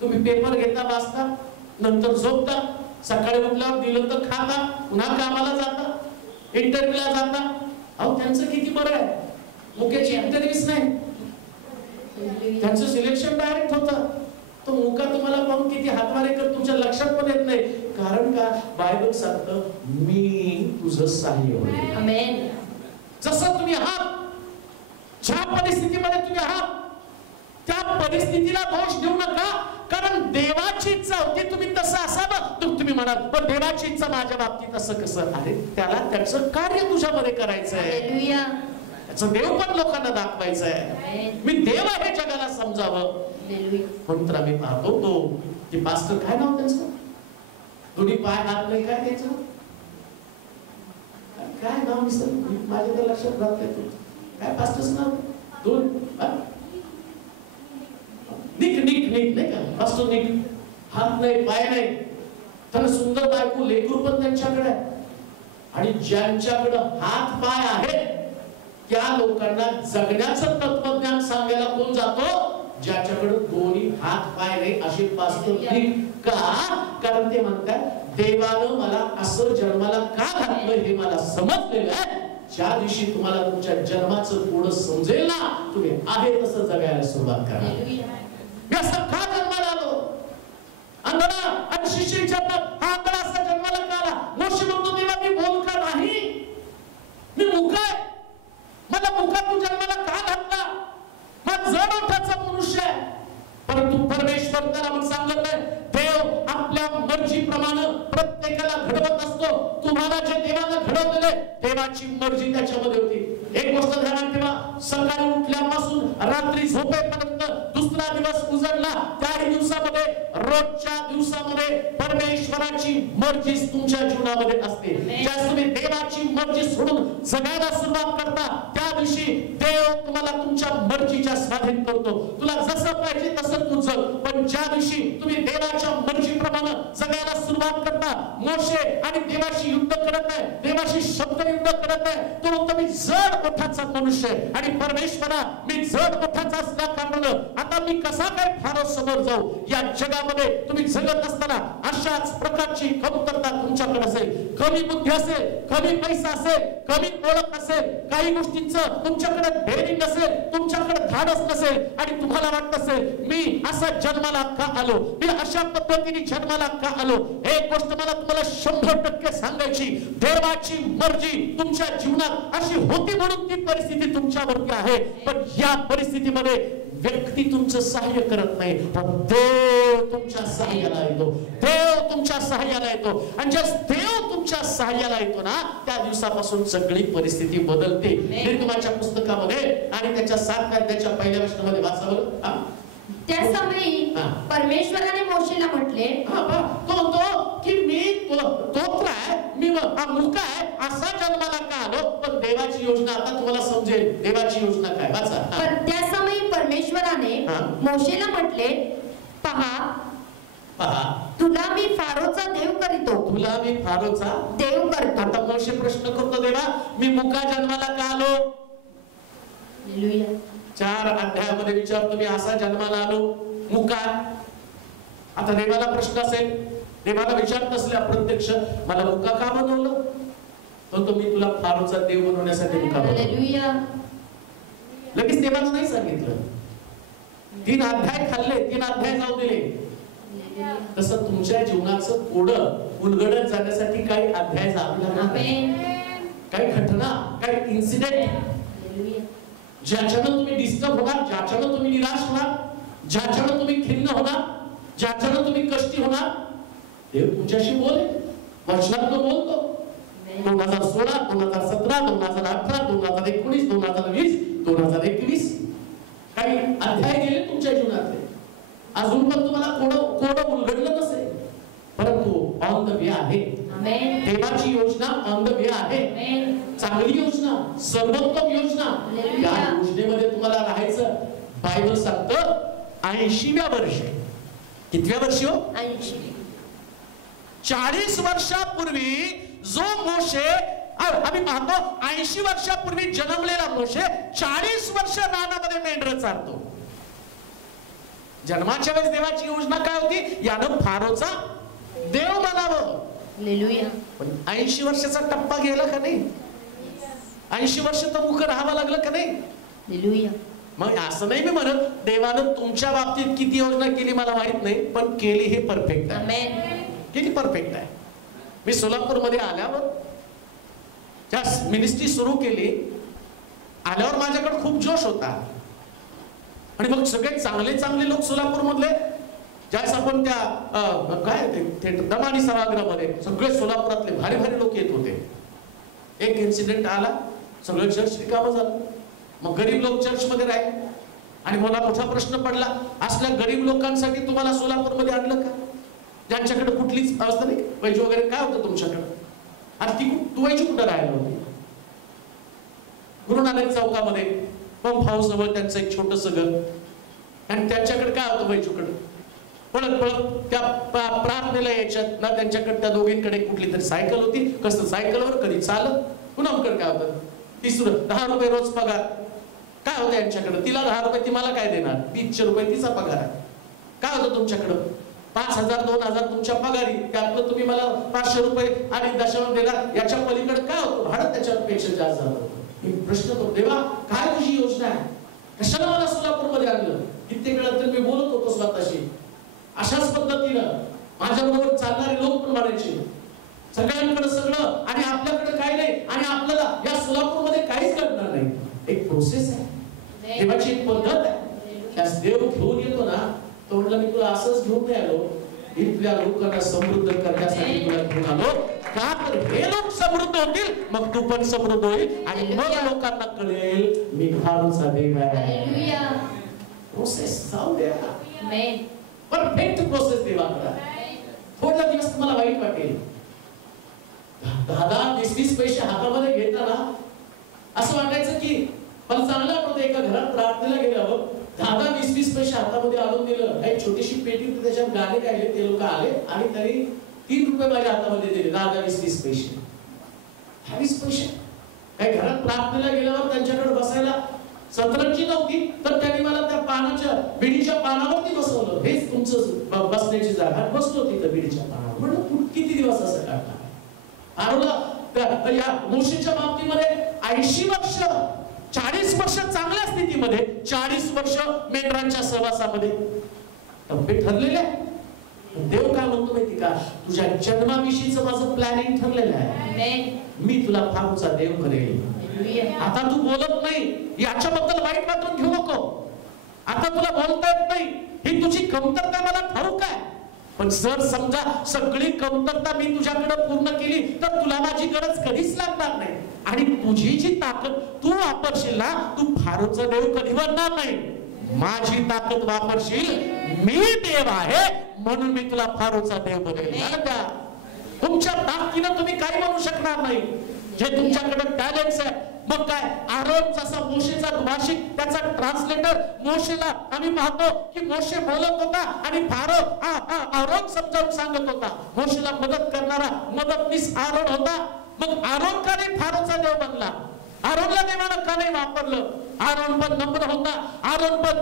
तुम्ही पेपर घेता, वाचता, नंतर झोपता, सकाळी उठल्यावर दिलं तर खाता, पुन्हा कामाला जाता, इंटरव्ह्यूला जाता. अहो त्यांचं किती बरं आहे, मुख्याची इंटरव्ह्यूच नाही, त्यांचं सिलेक्शन डायरेक्ट होतं. तो मुका तुम्हाला पाहून किती हातवारे कर तुमच्या लक्षात पण येत नाही. कारण का? बायबल सांगतं मी तुझं सहाय्य होईल. जसं तुम्ही आहात, ज्या परिस्थितीमध्ये तुम्ही आहात, त्या परिस्थितीला दोष देऊ नका. कारण देवाची इच्छा होती तुम्ही तसं असावं. तुम्ही म्हणाल पण देवाची इच्छा माझ्या बाबतीत असं कसं? अरे त्याला त्याचं कार्य तुझ्यामध्ये करायचं आहे, त्याचं देव पण लोकांना दाखवायचं आहे. मी देव आहे जगाला समजावं. म्हणून तर आम्ही पाहतो तो ते पास्टर, काय नाव त्यांचं, दोन्ही पाय हात नाही, काय त्याचं काय नाव माझ्या तर लक्षात राहत नाही. काय पास्टरचं नाव? दोन निक नाही का, पास्टर निक. हात नाही, पाय नाही, त्यांना सुंदर बायको, लेकरू पण त्यांच्याकडे आहे. आणि ज्यांच्याकडे हात पाय आहे त्या लोकांना जगण्याचं तत्वज्ञान सांगायला कोण जातो? ज्याच्याकडे दोन्ही हात पाय नाही असे पास्टर का? कारण ते म्हणतात देवानं मला असं जन्माला का घातलं हे मला समजलेलं आहे. ज्या दिवशी तुम्हाला तुमच्या जन्माचं पुढं समजेल ना, तुम्ही आहे तसं जगायला सुरुवात करा. मी असं का जन्माला आलो? अंधळा आणि शिष्य विचारतात, हा अंधळा असा जन्माला का आला? मोशे म्हणतो देवा मी बोलका नाही, मी मुका आहे. मला मुका तू जन्माला का घातला? मग जड ओठाचा मनुष्य आहे. परंतु परमेश्वर त्याला मग सांगत आहे, देव आपल्या मर्जीप्रमाणे प्रत्येकाला घडवत असतो. तुम्हाला जे देवानं घडवलेले देवाची मर्जी त्याच्यामध्ये होती. एक गोष्ट ध्यानात ठेवा, सकाळी उठल्यापासून रात्री झोपेपर्यंत दुसरा दिवस उजळला, त्या दिवसामध्ये रोजच्या दिवसामध्ये परमेश्वराची मर्जी तुमच्या जीवनामध्ये असते. ज्या तुम्ही देवाची मर्जी सोडून जगायला सुरुवात करता, त्या दिवशी देव तुम्हाला तुमच्या मर्जीच्या स्वाधीन करतो. तुला जसं पाहिजे तसं तू जग. पण ज्या दिवशी तुम्ही देवाच्या मर्जीप्रमाणे जगायला सुरुवात करता, मोशे आणि देवाशी युद्ध करत आहे, देवाशी शब्द युद्ध करत आहे. तो म्हणतो मी जड ओठाचा मनुष्य आहे आणि परमेश्वरा मी जड ओठाचा असल्या कारणानं आता मी कसा काय फार समोर जाऊ? या जगामध्ये तुम्ही जगत असताना अशाच प्रकारची कमतरता तुमच्याकडे असेल, कमी बुद्धी असेल, कमी पैसा असेल, कमी ओळख असेल, काही गोष्टींचं तुमच्याकडे डेअरिंग असेल, तुमच्याकडे धाडस नसेल आणि तुम्हाला वाटत असेल मी असा जन्माला का आलो, मी अशा पद्धतीने जन्माला का आलो. एक गोष्ट मला तुम्हाला 100% सांगायची, देवाची मर्जी तुमच्या जीवनात अशी होती म्हणून ती परिस्थिती तुमच्यावरती आहे. पण या परिस्थितीमध्ये व्यक्ती तुमचं सहाय्य करत नाही, पण देव तुमच्या सहाय्याला येतो. देव तुमच्या सहाय्याला येतो आणि ज्या देव तुमच्या सहाय्याला येतो ना, त्या दिवसापासून सगळी परिस्थिती बदलते. निर्गमाच्या पुस्तकामध्ये आणि त्याच्या 7 अध्यायाच्या पहिल्या वचनामध्ये वाचावं. त्या समयी परमेश्वराने मोशेला म्हटले, तो म्हणतो की मी तोत्र आहे, मी मुका आहे, असा जन्माला का आलो? पण देवाची योजना आता तुम्हाला समजेल. देवाची योजना काय? वाचा. पण त्या समयी परमेश्वराने मोशेला म्हटले, पहा तुला मी फारोचा देव करीतो. तुला मी फारोचा देव करतो. आता मोशे प्रश्न करतो, देवा मी मुका जन्माला का आलो? 4 अध्यायामध्ये विचारतो मी असा जन्माला आलो मुका. आता देवाला प्रश्न असेल, देवाला विचारत असल्या प्रत्यक्ष मला मुका का बनवलं? तो मी तुला फारोचा देव बनवण्यासाठी मुकाबला करतो. हालेलुया. लगेच देवानं नाही सांगितलं. 3 अध्याय खाल्ले, 3 अध्याय जाऊ दिले. तसं तुमच्या जीवनाचं पुढं उलगडत जाण्यासाठी काही अध्याय जावे लागणार, काही घटना, काही इन्सिडेंट ज्याच्यानं तुम्ही डिस्टर्ब होणार, ज्याच्यानं तुम्ही निराश होणार, ज्याच्यानं तुम्ही खिन्न होणार, ज्याच्यानं तुम्ही कष्टी होणार. देव तुमच्याशी बोले, वचनात तो बोलतो. 2016, 2017, 2018, 2019, 2020, 2021 काही अध्याय गेले तुमच्या जीवनातले. अजून पण तुम्हाला कोडं उलगडलं नसेल, परंतु ऑन द वे आहे. देवाची योजना ऑन द वे आहे. चांगली योजना, सर्वोत्तम योजना. या योजनेमध्ये तुम्हाला राहायचं. बायबल सांगतं 80व्या वर्षी. कितव्या वर्षी हो? 80. 40 वर्षापूर्वी जो मोशे, आम्ही पाहतो 80 वर्षापूर्वी जन्मलेला मोशे 40 वर्ष रानामध्ये मेंढरं चारतो. जन्माच्या वेळेस देवाची योजना काय होती? यानं फारोचा देव बनावं. हालेलुया. पण 80 वर्षाचा टप्पा गेला का नाही? 80 वर्ष तर मुख राहावं लागलं का नाही? हालेलुया. मग असं नाही मी म्हणत देवानं तुमच्या बाबतीत किती योजना केली मला माहित नाही, पण केली हे परफेक्ट आहे. आमेन. किती परफेक्ट आहे. मी सोलापूरमध्ये आल्यावर ज्या मिनिस्ट्री सुरू केली, आल्यावर माझ्याकडे खूप जोश होता. आणि मग सगळे चांगले चांगले लोक सोलापूर मधले, ज्यावेळेस आपण त्या काय ते दमानी सभागृहामध्ये सगळे सोलापुरातले भारी भारी लोक येत होते. एक इन्सिडेंट आला, सगळं चर्च रिकामं झालं. मग गरीब लोक चर्च मध्ये राहिले. आणि मला मोठा प्रश्न पडला, असल्या गरीब लोकांसाठी तुम्हाला सोलापूरमध्ये आणलं का? ज्यांच्याकडे कुठलीच अवस्था नाही, पैसे वगैरे काय होतं तुमच्याकडे? आणि ती तू वैची कुठं राहायला होती? गुरुनानक चौकामध्ये पंप हाऊस जवळ त्यांचं एक छोटस घर. आणि त्यांच्याकडे काय होतं वैजूकडे? पळत पळत त्या प्रार्थनेला यायच्यात ना, त्यांच्याकडे त्या दोघींकडे कुठली तरी सायकल होती. कसं सायकलवर, कधी चालत. पुन्हा काय होतं? 30 10 रुपये रोज पगार. काय होतं यांच्याकडे? तिला 10 रुपये, ती मला काय देणार? 300 रुपये तिचा पगार आहे. काय होतं तुमच्याकडं? 5,000 2,000 तुमच्या पगारी, त्यातलं तुम्ही मला 500 रुपये आणि दशम देणार. याच्या पलीकडे काय होतं? भाडं त्याच्यापेक्षा जास्त झालं. मी प्रश्न करतो, देवा काय तुझी योजना आहे? कशाला मला सोलापूरमध्ये आणलं? कित्येक वेळा तर मी बोलत होतो स्वतःशी. अशाच पद्धतीनं माझ्याबरोबर चालणारे लोक पण म्हणायचे, सगळ्यांकडे सगळं आणि आपल्याकडे काही नाही, आणि आपल्याला या सोलापूरमध्ये काहीच करणार नाही. एक प्रोसेस आहे, देवाची एक पद्धत आहे. त्यास देव घेऊन येतो ना, तो म्हटलं मी तुला असंच घेऊन नाही आलो, इथल्या लोकांना समृद्ध करण्यासाठी तुला घेऊन आलो. का तर हे लोक समृद्ध होतील, मग तू पण समृद्ध होईल, आणि मग लोकांना कळेल मी फारोचा देव आहे. हालेलुया. प्रोसेस जाऊ द्या. आमेन. परफेक्ट प्रोसेस देवाकडे. थोडा दिवस तुम्हाला वाईट वाटेल, 10-20 पैसे हातामध्ये घेताना असं वाटायचं की मला चांगलं आठवतं, एका घरात प्रार्थनेला गेल्यावर 10-20 पैसे हातामध्ये आणून दिलं. एक छोटीशी पेटी, त्याच्यात गाणे गायले, ते लोक आले आणि त्यांनी 3 रुपये माझ्या हातामध्ये दिले. 10-20 पैसे, 20 पैसे. काही घरात प्रार्थनेला गेल्यावर त्यांच्याकडे बसायला सतरंजी नव्हती, तर त्यांनी मला त्या पानाच्या बिडीच्या पानावरती बसवलं. हेच तुमचं बसण्याची जागा. बसलो तिथं बिडीच्या पानावर. म्हणून किती दिवस असं काढणार? या मोशेच्या बाबतीमध्ये 80 वर्ष, 40 वर्ष चांगल्या स्थितीमध्ये, 40 वर्ष मेंढरांच्या सहवासामध्ये. टप्पे ठरलेले आहे. देव काय म्हणतो माहिती का? तुझ्या जन्माविषयीचं माझं प्लॅनिंग ठरलेलं आहे. मी तुला फारोचा देव करेल. आता तू बोलत नाही, याच्याबद्दल वाईट वाटून घेऊ नको. आता तुला बोलता येत नाही, ही तुझी कमतरता मला ठाऊक आहे. पण जर समजा सगळी कमतरता मी तुझ्याकडे पूर्ण केली, तर तुला माझी गरज कधीच लागणार नाही. आणि तुझी जी ताकद तू वापरशील ना, तू फारोचा देव कधी बनणार नाही. माझी ताकद वापरशील, मी देव आहे म्हणून मी तुला फारोचा देव बनेल. तुमच्या ताकदीनं तुम्ही काही म्हणू शकणार नाही. जे तुमच्याकडे टॅलेंट्स आहे, मग काय आरोन जसा मोशेचा भाषिक, त्याचा ट्रान्सलेटर मोशेला आम्ही पाहतो की मोशे बोलत होता आणि फारो आरोन समजावून सांगत होता. मोशेला मदत करणारा मदतनीस आरोन होता. मग आरोन का नाही फारोचा देव बनला? आरोनला देवानं का नाही वापरलं? आरोन पण नम्र होता, आरोन पण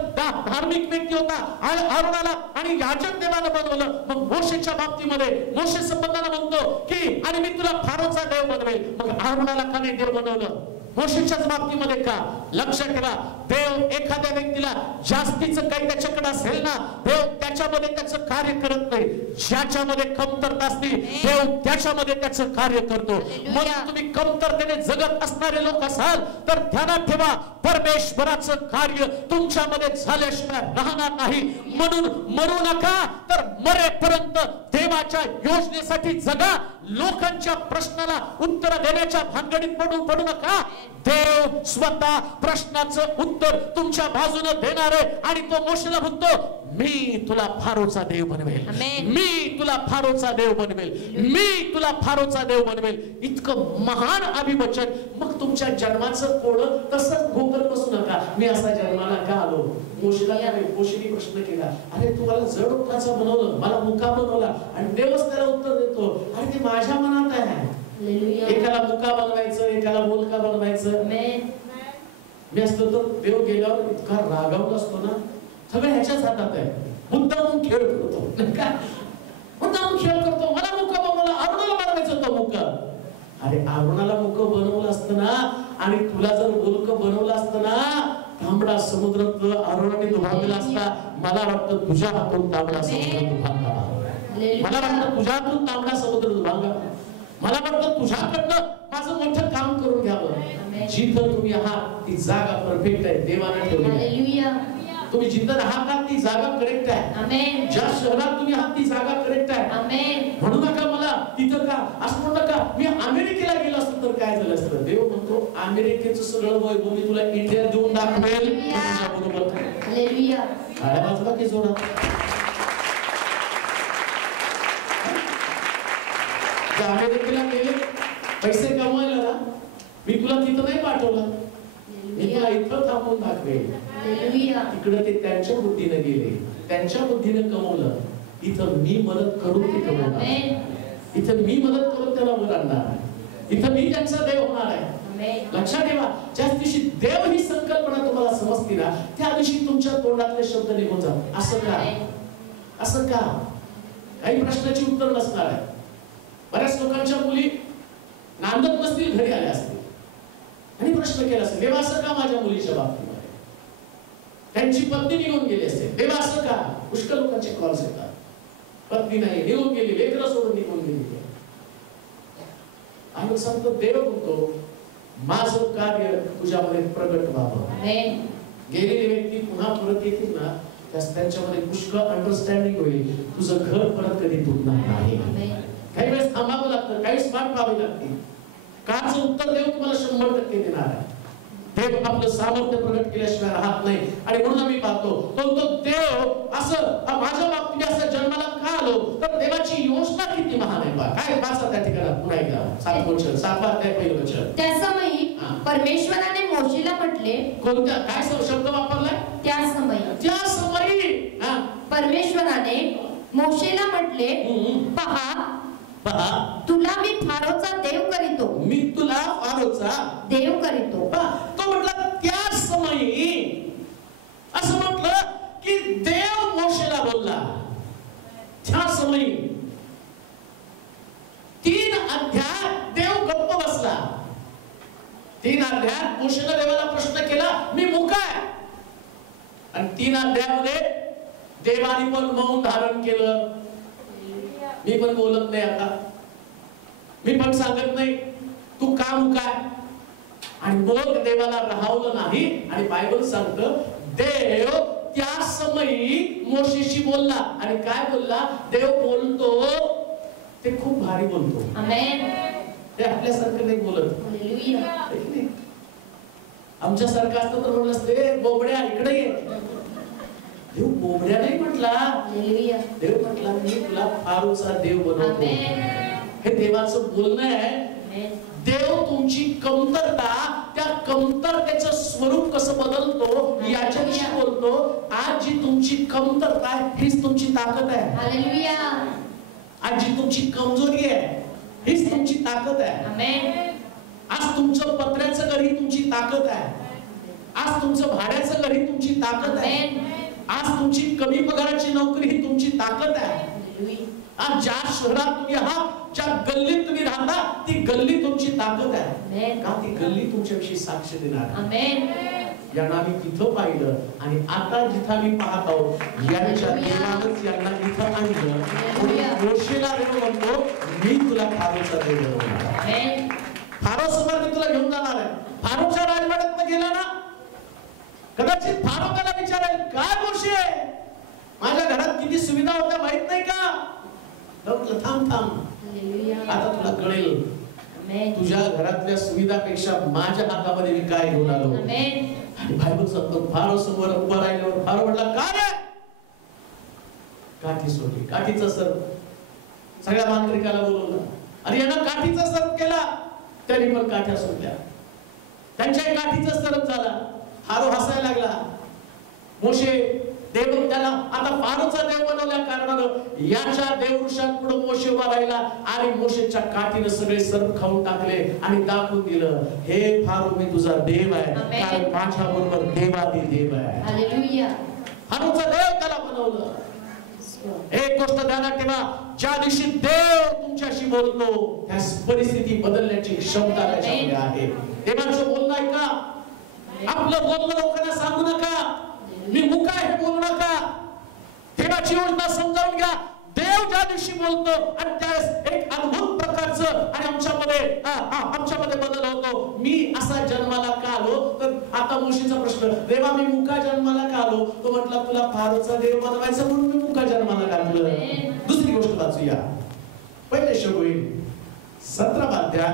धार्मिक व्यक्ती होता. आरोनाला आणि याजक देवानं बनवलं. मग मोशेच्या बाबतीमध्ये मोशे संबंधाला म्हणतो की आणि मी तुला फारोचा देव बनवेल. मग आरोनाला का नाही देव बनवलं? मोशेच्याच बाबतीमध्ये का? लक्षात ठेवा, देव एखाद्या व्यक्तीला जास्तीचं काही त्याच्याकडे असेल ना, देव त्याच्यामध्ये त्याचं कार्य करत नाही. ज्याच्यामध्ये कमतरता असते देव त्याच्यामध्ये त्याचं कार्य करतो. म्हणून तुम्ही कमतरतेने जगत असणारे लोक असाल तर ध्यानात ठेवा, परमेश्वराचं कार्य तुमच्यामध्ये झाल्याशिवाय राहणार नाही. म्हणून मरू नका, तर मरेपर्यंत देवाच्या योजनेसाठी जगा. लोकांच्या प्रश्नाला उत्तर देण्याच्या भानगडीत पडू नका. देव स्वतः प्रश्नाचं उत्तर तुमच्या बाजूने देणार आहे. आणि तो मोशेला म्हणतो, मी तुला फारोचा देव बनवेल, मी तुला फारोचा देव बनवेल, मी तुला फारोचा देव बनवेल. इतकं महान अभिवचन. मग तुमच्या जन्माचं कोडं तसंच भोगत बसू नका. मी असा जन्माला का आलो? मोशेने प्रश्न केला, अरे तू मला जड उठाचा बनवलं, मला मुका बनवला. आणि देवच त्याला उत्तर देतो, अरे ते माझ्या मनात आहे. एकाला मुका बनवायचं, एकाला बोलका बनवायचं. मी असतो तर देव गेल्यावर इतका रागावला असतो ना. सगळं ह्याच्याच हातात आहे. मुद्दामून खेळ करतो, मुद्दामून खेळ करतो. मला मुका बनवला, आरोनाला बनवायचं होतं मुका. अरे आरोनाला मुक बनवलं असतं ना, आणि तुला जर बोलक बनवलं असतं ना, तांबडा समुद्र आरोनाने दुभागला असता. मला वाटतं तुझ्या हातून तांबडा समुद्र दुभागला, मला वाटतं तुझ्या हातून तांबडा समुद्र दुभागला. मला वाटतं तुझ्याकडनं माझं मोठं काम करून घ्यावं. जिथं तुम्ही आहात ती जागा परफेक्ट आहे, देवाने ठेवली. तुम्ही जिथं राहतात ती जागा करेक्ट आहे. ज्या शहरात तुम्ही आहात ती जागा करेक्ट आहे. म्हणू नका मला तिथं का असं म्हणू नका. मी अमेरिकेला गेलो असतो तर काय झालं असतं? देव म्हणतो, अमेरिकेचं सगळं वैभव मी तुला इंडिया देऊन दाखवेल. बरोबर काय वाजवा की जोरात. अमेरिकेला गेले पैसे कमवायला ना, मी तुला तिथं नाही पाठवलं, मी तुला इथं थांबून दाखवेल. तिकडे ते त्यांच्या बुद्धीने गेले, त्यांच्या बुद्धीने कमवलं. इथं मी मदत करून ते कमवणार, इथं मी मदत करून त्याला वर आणणार, इथं मी त्यांचा देव होणार आहे. लक्षात ठेवा, ज्या दिवशी देव ही संकल्पना तुम्हाला समजते ना, त्या दिवशी तुमच्या तोंडातले शब्द निघून जातात. असं का? असं का? काही प्रश्नाची उत्तर नसणार आहे. बऱ्याच लोकांच्या मुली नांदत नसतील, घरी आल्या असतील आणि प्रश्न केला असेल, देवा असं का माझ्या मुलीच्या बाबतीमध्ये? त्यांची पत्नी निघून गेली असेल, देवा असं का? पुष्कळ लोकांचे कॉल्स येतात, पत्नी नाही, निघून गेली, लेकरं सोडून निघून गेली. आम्ही सांगतो, देव म्हणतो माझं कार्य तुझ्यामध्ये प्रगट व्हावं. गेलेली व्यक्ती पुन्हा परत येतील ना, त्यांच्यामध्ये पुष्कळ अंडरस्टँडिंग होईल. तुझं घर परत कधी तुटणार नाही. काही वेळेस थांबावं लागतं, काही वेळेस वाट पाहावी लागते. काचं उत्तर देव तुम्हाला 100% देणार आहे. देव आपलं सामर्थ्य प्रगट केल्याशिवाय राहत नाही. आणि म्हणून आम्ही पाहतो तो देव असं माझ्या बाबतीत असं जन्माला का आलो, तर देवाची योजना किती महान आहे. काय वाचा त्या ठिकाणी पुन्हा एकदा 7 अध्याय पहिलं वचन. त्या समयी परमेश्वराने मोशेला म्हटले. कोणत्या काय शब्द वापरलाय? त्या समयी. त्या समयी परमेश्वराने मोशेला म्हटले, पहा तुला मी फारोचा देव करीतो. मी तुला फारोचा देव करीतो. तो म्हटला त्या समयी. असं म्हटलं की देव मोशेला बोलला त्या समयी. 3 अध्याय देव गप्प बसला. 3 अध्यायात मोशेला देवाला प्रश्न केला, मी मुका आहे. आणि 3 अध्यायामध्ये देवाने पण मौन धारण केलं. मी पण बोलत नाही आता, मी पण सांगत नाही, तू का मुकाय? आणि मग देवाला राहावलं नाही. आणि बायबल सांगतं देव त्या समयी मोशेशी बोलला. आणि काय बोलला? देव बोलतो ते खूप भारी बोलतो. आमेन. ते आपल्यासारखं नाही बोलत. हालेलुया. आमच्यासारखं असतं तर म्हणलं असते, बोबड्या इकडे ये. देव बोबड्या नाही म्हटला. देव म्हटला, मी तुला फारोचा देव बनवतो. हे देवाचं बोलणं आहे. देव तुमची कमतरता, त्या कमतरतेचं स्वरूप कसं बदलतो याच्याविषयी बोलतो. आज जी तुमची कमतरता आहे हीच तुमची ताकद आहे. हालेलुया. आज जी तुमची कमजोरी आहे हीच तुमची ताकद आहे. आज तुमचं पत्र्याचं घर ही तुमची ताकद आहे. आज तुमचं भाड्याचं घर ही तुमची ताकद आहे. आज तुमची कमी पगाराची नोकरी ही तुमची ताकद आहे. आज ज्या शहरात तुम्ही आहात, ज्या गल्लीत तुम्ही राहता, ती गल्ली तुमची ताकद आहे. का ती गल्ली तुमच्याविषयी साक्ष देणार आहे. यांना मी तिथं पाहिलं आणि आता जिथं मी पाहत आहोत, यांच्या देवानंच यांना इथं आणलं. मोशेला देव म्हणतो, मी तुला फारोचा देव बनवणार. फारो समोर मी तुला घेऊन जाणार आहे. फारोच्या राजवाड्यात गेला ना, कदाचित फारो त्याला विचारेल, काय मोशे, माझ्या घरात किती सुविधा होत्या माहित नाही का? थांब आता तुला कळेल, तुझ्या घरातल्या सुविधापेक्षा माझ्या हातामध्ये मी काय घेऊन आलो. आणि बायबल सांगतो, फारो समोर उभा राहिल्यावर फारो म्हटला, काय रे? काठी सोडली, काठीचा सर्प. सगळ्या मांत्रिकाला बोलवलं आणि यांना काठीचा सर्प केला. त्यांनी पण काठ्या सोडल्या, त्यांच्या काठीचा सर्प झाला. फारो हसायला लागला. मोशे देव त्याला आता फारोचा देव बनवल्या कारणानं याच्या देववृक्षांपुढे मोशे उभा राहिला आणि मोशेच्या काठीने सगळे सर्प खाऊन टाकले आणि दाखवून दिलं, हे फारो मी तुझा देव आहे, कारण माझ्या बरोबर देवादी देव आहे. हालेलुया. फारोचा देव त्याला बनवलं. एक गोष्ट ध्यानात ठेवा, ज्या दिवशी देव तुमच्याशी बोलतो, त्या परिस्थिती बदलण्याची क्षमता त्याच्यामध्ये आहे. देवाचं बोलणं आहे का? आपलं बोलणं लोकांना सांगू नका, मी मुका हे बोलू नका. देवाची योजना समजावून घ्या. देव ज्या दिवशी बोलतो आणि त्यावेळेस एक अद्भुत प्रकारचं आणि आमच्यामध्ये बदल होतो. मी असा जन्माला का आलो? तर आता मोशेचा प्रश्न, देवा मी मुका जन्माला का आलो? तो म्हटला, तुला फारोचा देव बनवायचं म्हणून मी मुका जन्माला घातलं. दुसरी गोष्ट वाचूया, पहिले शमूएल 17 अध्याय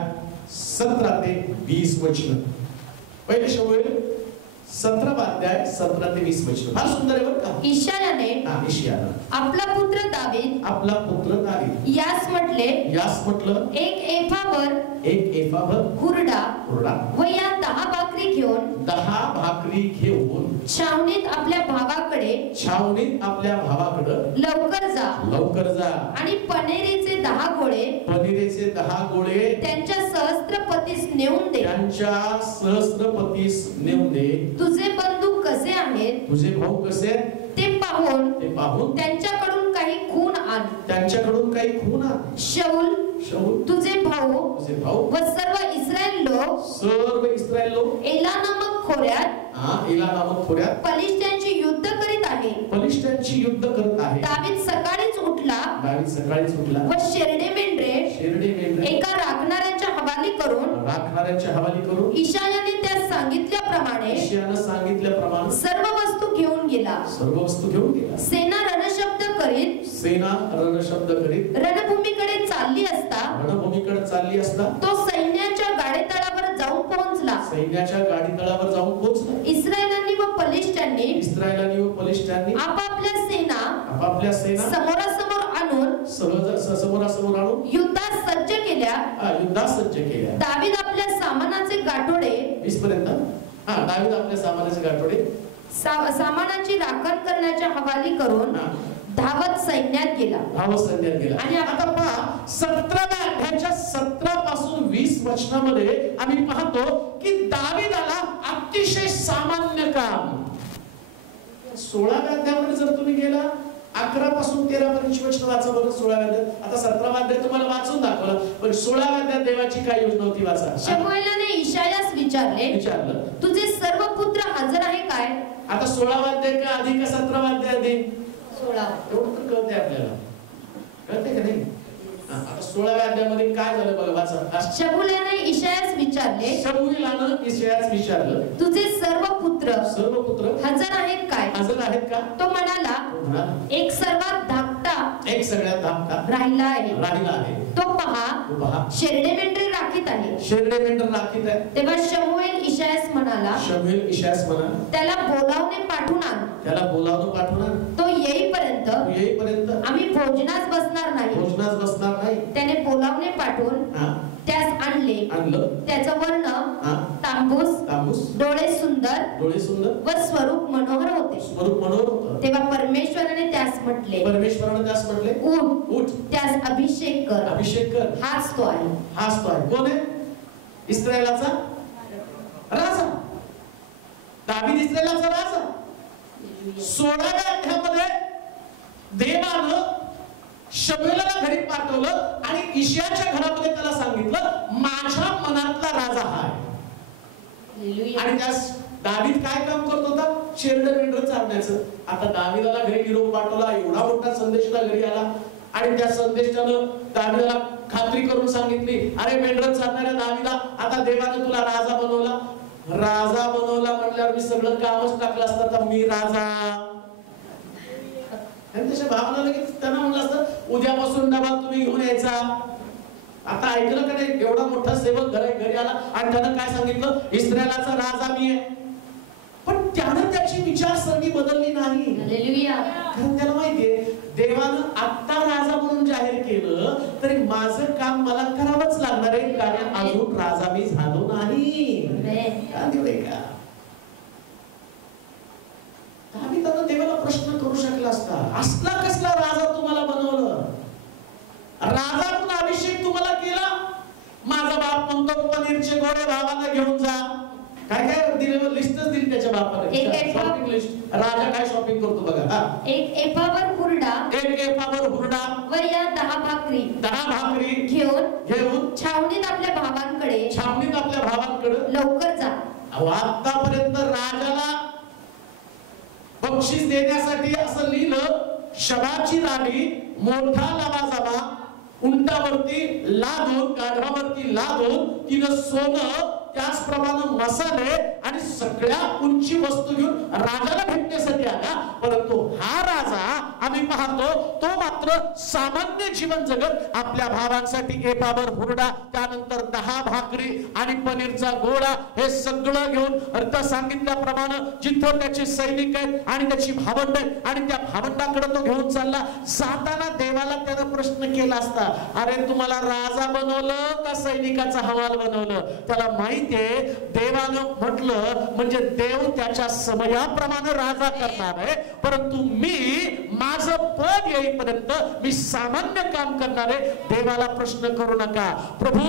17 ते 20 वचन. पहिले शमूएल 17 अध्याय 17 ते 20 वचन. फार सुंदर आहे बरं का. इशायानं आपला पुत्र दावीद यास म्हटलं, एक एफाभर हुरडा व या 10 भाकरी घेऊन छावणीत आपल्या भावाकडे लवकर जा आणि पनेरीचे 10 गोळे त्यांच्या सहस्त्रपतीस नेऊन दे. तुझे बंधू कसे आहेत, तुझे भाऊ कसे आहेत ते पाहून त्यांच्याकडून काही खून आण. शाऊल तुझे भाऊ व सर्व इस्रायल लोक एला नामक खोऱ्यात पलिश्त्यांची युद्ध करीत आहे. दावीद सकाळीच उठला व शेरडे मेंढरे एका राखणाऱ्याच्या हवाली करून इशायाने त्यास सांगितल्याप्रमाणे सर्व वस्तू घेऊन गेला. सेना रणशब्द करीत रणभूमीकडे चालली असता तो सैन्याच्या गाडीतळावर जाऊन पोहोचला. इस्रायलांनी व पलिश्त्यांनी आपापल्या सेना समोरासमोर आणून युद्धास सज्ज केल्या. दावीद आपल्या सामानाचे गाठोडे सामानाची राखण करण्याच्या हवाली करून धावत सैन्यात गेला. आणि आता पहा 17व्या अध्यायाच्या 17 पासून 20 वचनामध्ये आम्ही पाहतो की दावीदाला अतिशय सामान्य काम. 16व्या अध्यायामध्ये जर तुम्ही गेला 11 पासून 13 पर्यंत वचन वाचा बरं. 16व्या अध्यायात, आता 17वा अध्याय तुम्हाला वाचून दाखवला, पण 16व्या अध्यायात देवाची काय योजना होती वाचा. शमूएलाने इशायास विचारलं, तुझे सर्व पुत्र हजर आहे काय? आता 16वा अध्याय का आधी का 17वा अध्याय आधी? 16. एवढं तर कळते आपल्याला, कळते का नाही? आता 16व्या अध्यायामध्ये काय झालं बघा वाचा. शमूएलाने इशायास विचारलं, तुझे सर्व पुत्र हजर आहेत काय? तो म्हणाला, एक सर्वात धाकटा राहिला आहे. तो पहा शेरडे मेंढरे राखीत आहे. तेव्हा शमूएल इशायास म्हणाला, त्याला बोलावणे पाठवून आण. तो येईपर्यंत आम्ही भोजनास बसणार नाही. त्याने बोलावणे पाठवून त्यास आणले. त्याचं वर्ण तांबूस, डोळे सुंदर व स्वरूप मनोहर होते. तेव्हा परमेश्वराने त्यास म्हटले, उठ, त्यास अभिषेक कर. हाच तो आहे. कोण आहे? इस्रायलाचा राजा. दावीद इस्रायलाचा राजा. 16व्या अध्यायामध्ये देवानं शमूएलला घरी पाठवलं आणि इशायाच्या घरामध्ये त्याला सांगितलं माझ्या मनातला राजा हा आहे. आणि त्यास दावीद काय काम करत होता? शेरड मेंढर चारण्याचं. आता दावीदाला घरी निरोप पाठवला, एवढा मोठा संदेशला घरी आला आणि त्या संदेशानं दावीदाला खात्री करून सांगितली, अरे मेंढर चारणाऱ्या दावीदा, आता देवाने तुला राजा बनवला. राजा बनवला म्हटल्यावर मी सगळं कामच टाकलं असतं, तर मी राजा. आणि त्याच्या भावना लगेच त्यांना म्हणलं असतं उद्यापासून डबा तुम्ही घेऊन यायचा. आता ऐकलं का नाही? एवढा मोठा सेवक घरी आला आणि त्यानं काय सांगितलं? इस्रायलाचा राजा मी आहे. पण त्यानं त्याची विचारसरणी बदलली नाही. कारण त्याला माहितीये देवानं आत्ता राजा म्हणून जाहीर केलं तरी माझं काम मला करावंच लागणार आहे, कारण अजून राजा मी झालो नाही. का दावीदानं देवाला प्रश्न करू शकला असता, असला कसला राजा तुम्हाला बनवलं? राजा म्हणून अभिषेक तुम्हाला केला. माझा बाप म्हणतो पनीरचे गोळे भावाला घेऊन जा. काय काय दिले? लिस्टच दिली त्याच्या बापाने. Shopping list. राजा काय शॉपिंग करतो बघा. एक एफावर हुरडा, एक एफावर हुरडा व या 10 भाकरी घेऊन छावणीत आपल्या भावांकडे लवकर जा. आतापर्यंत राजाला बक्षीस देण्यासाठी असं लिहिलं, शबाची राणी मोठा लवाजमा उंटावरती लादून, गाढवावरती लादून तिनं सोनं, त्याचप्रमाणे मसाले आणि सगळ्या उंची वस्तू घेऊन राजाला भेटण्यासाठी आला. परंतु हा राजा आम्ही पाहतो तो मात्र सामान्य जीवन जगत आपल्या भावांसाठी एफावर हुरडा, त्यानंतर 10 भाकरी आणि पनीरचा गोळा हे सगळं घेऊन अर्थ सांगितल्याप्रमाणे जिथं त्याचे सैनिक आहेत आणि त्याची भावंड आहेत आणि त्या भावंडाकडे तो घेऊन चालला. जाताना देवाला त्यानं प्रश्न केला असता, अरे तुम्हाला राजा बनवलं का सैनिकाचा हवाल बनवलं? त्याला माहितीये देवानं म्हटलं म्हणजे देव त्याच्या समयाप्रमाणे राजा करणार आहे, परंतु मी माझं पद येईपर्यंत मी सामान्य काम करणार आहे. देवाला प्रश्न करू नका, प्रभू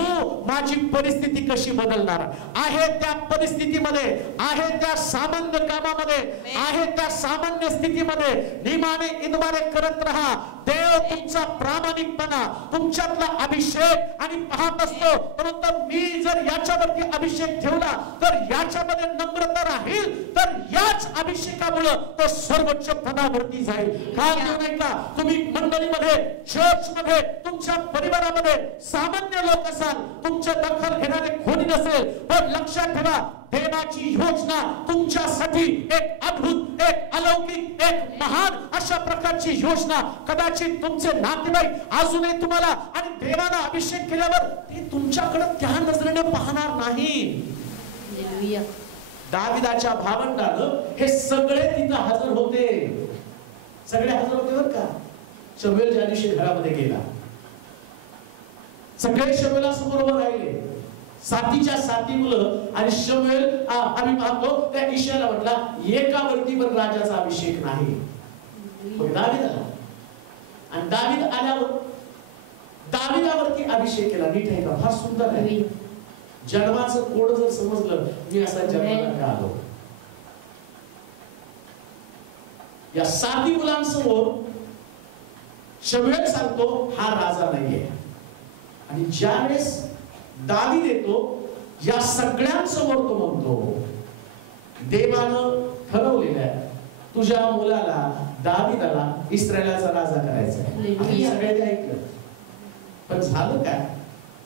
माझी परिस्थिती कशी बदलणार आहे, त्या परिस्थितीमध्ये आहे, त्या सामान्य कामामध्ये आहे, त्या सामान्य स्थितीमध्ये निमाने इनमाने करत राहा. देव तुमचा प्रामाणिकपणा, तुमच्यातला अभिषेक आणि पाहत असतो. परंतु मी जर याच्यावरती अभिषेक ठेवला तर याच्यामध्ये नम्रता राहील तर याच अभिषेकामुळे तो सर्वोच्च पदावरती जाईल. का नाही का? तुम्ही मंडळीमध्ये, चर्चमध्ये, तुमच्या परिवारामध्ये सामान्य लोक असाल, तुमच्या दखल घेणारे कोणी नसेल, पण लक्षात ठेवा देवाची योजना तुमच्यासाठी एक अद्भुत, एक अलौकिक, एक महान अशा प्रकारची योजना. कदाचित तुमचे नातेवाईक अजूनही तुम्हाला आणि देवाला अभिषेक केल्यावर ते तुमच्याकडे त्या नजरेने पाहणार नाही. दाविदाच्या भावंडानं हे सगळे तिथं हजर होते. सगळे हजर होते बरं का. शमूएल ज्या दिवशी घरामध्ये गेला सगळे शमूएला समोर उभे राहिले. साथीच्या साथी मुलं आणि शमूएल आम्ही पाहतो त्या इशायाला म्हटला एकावरती पण राजाचा अभिषेक नाही. दावीद आला आणि दावीद आल्यावर दाविदावरती अभिषेक केला. नीट आहे का? फार सुंदर आहे. जन्माचं कोड जर समजलं, मी असा जन्माला का आलो. या साथी मुलांसमोर शमूएल सांगतो हा राजा नाहीये. आणि ज्यावेळेस दावीद येतो या सगळ्यांसमोर तो म्हणतो देवानं ठरवलेलं आहे तुझ्या मुलाला दावीदाला इस्रायलाचा राजा करायचा आहे. आम्ही सगळ्यांनी ऐकलं. पण झालं काय?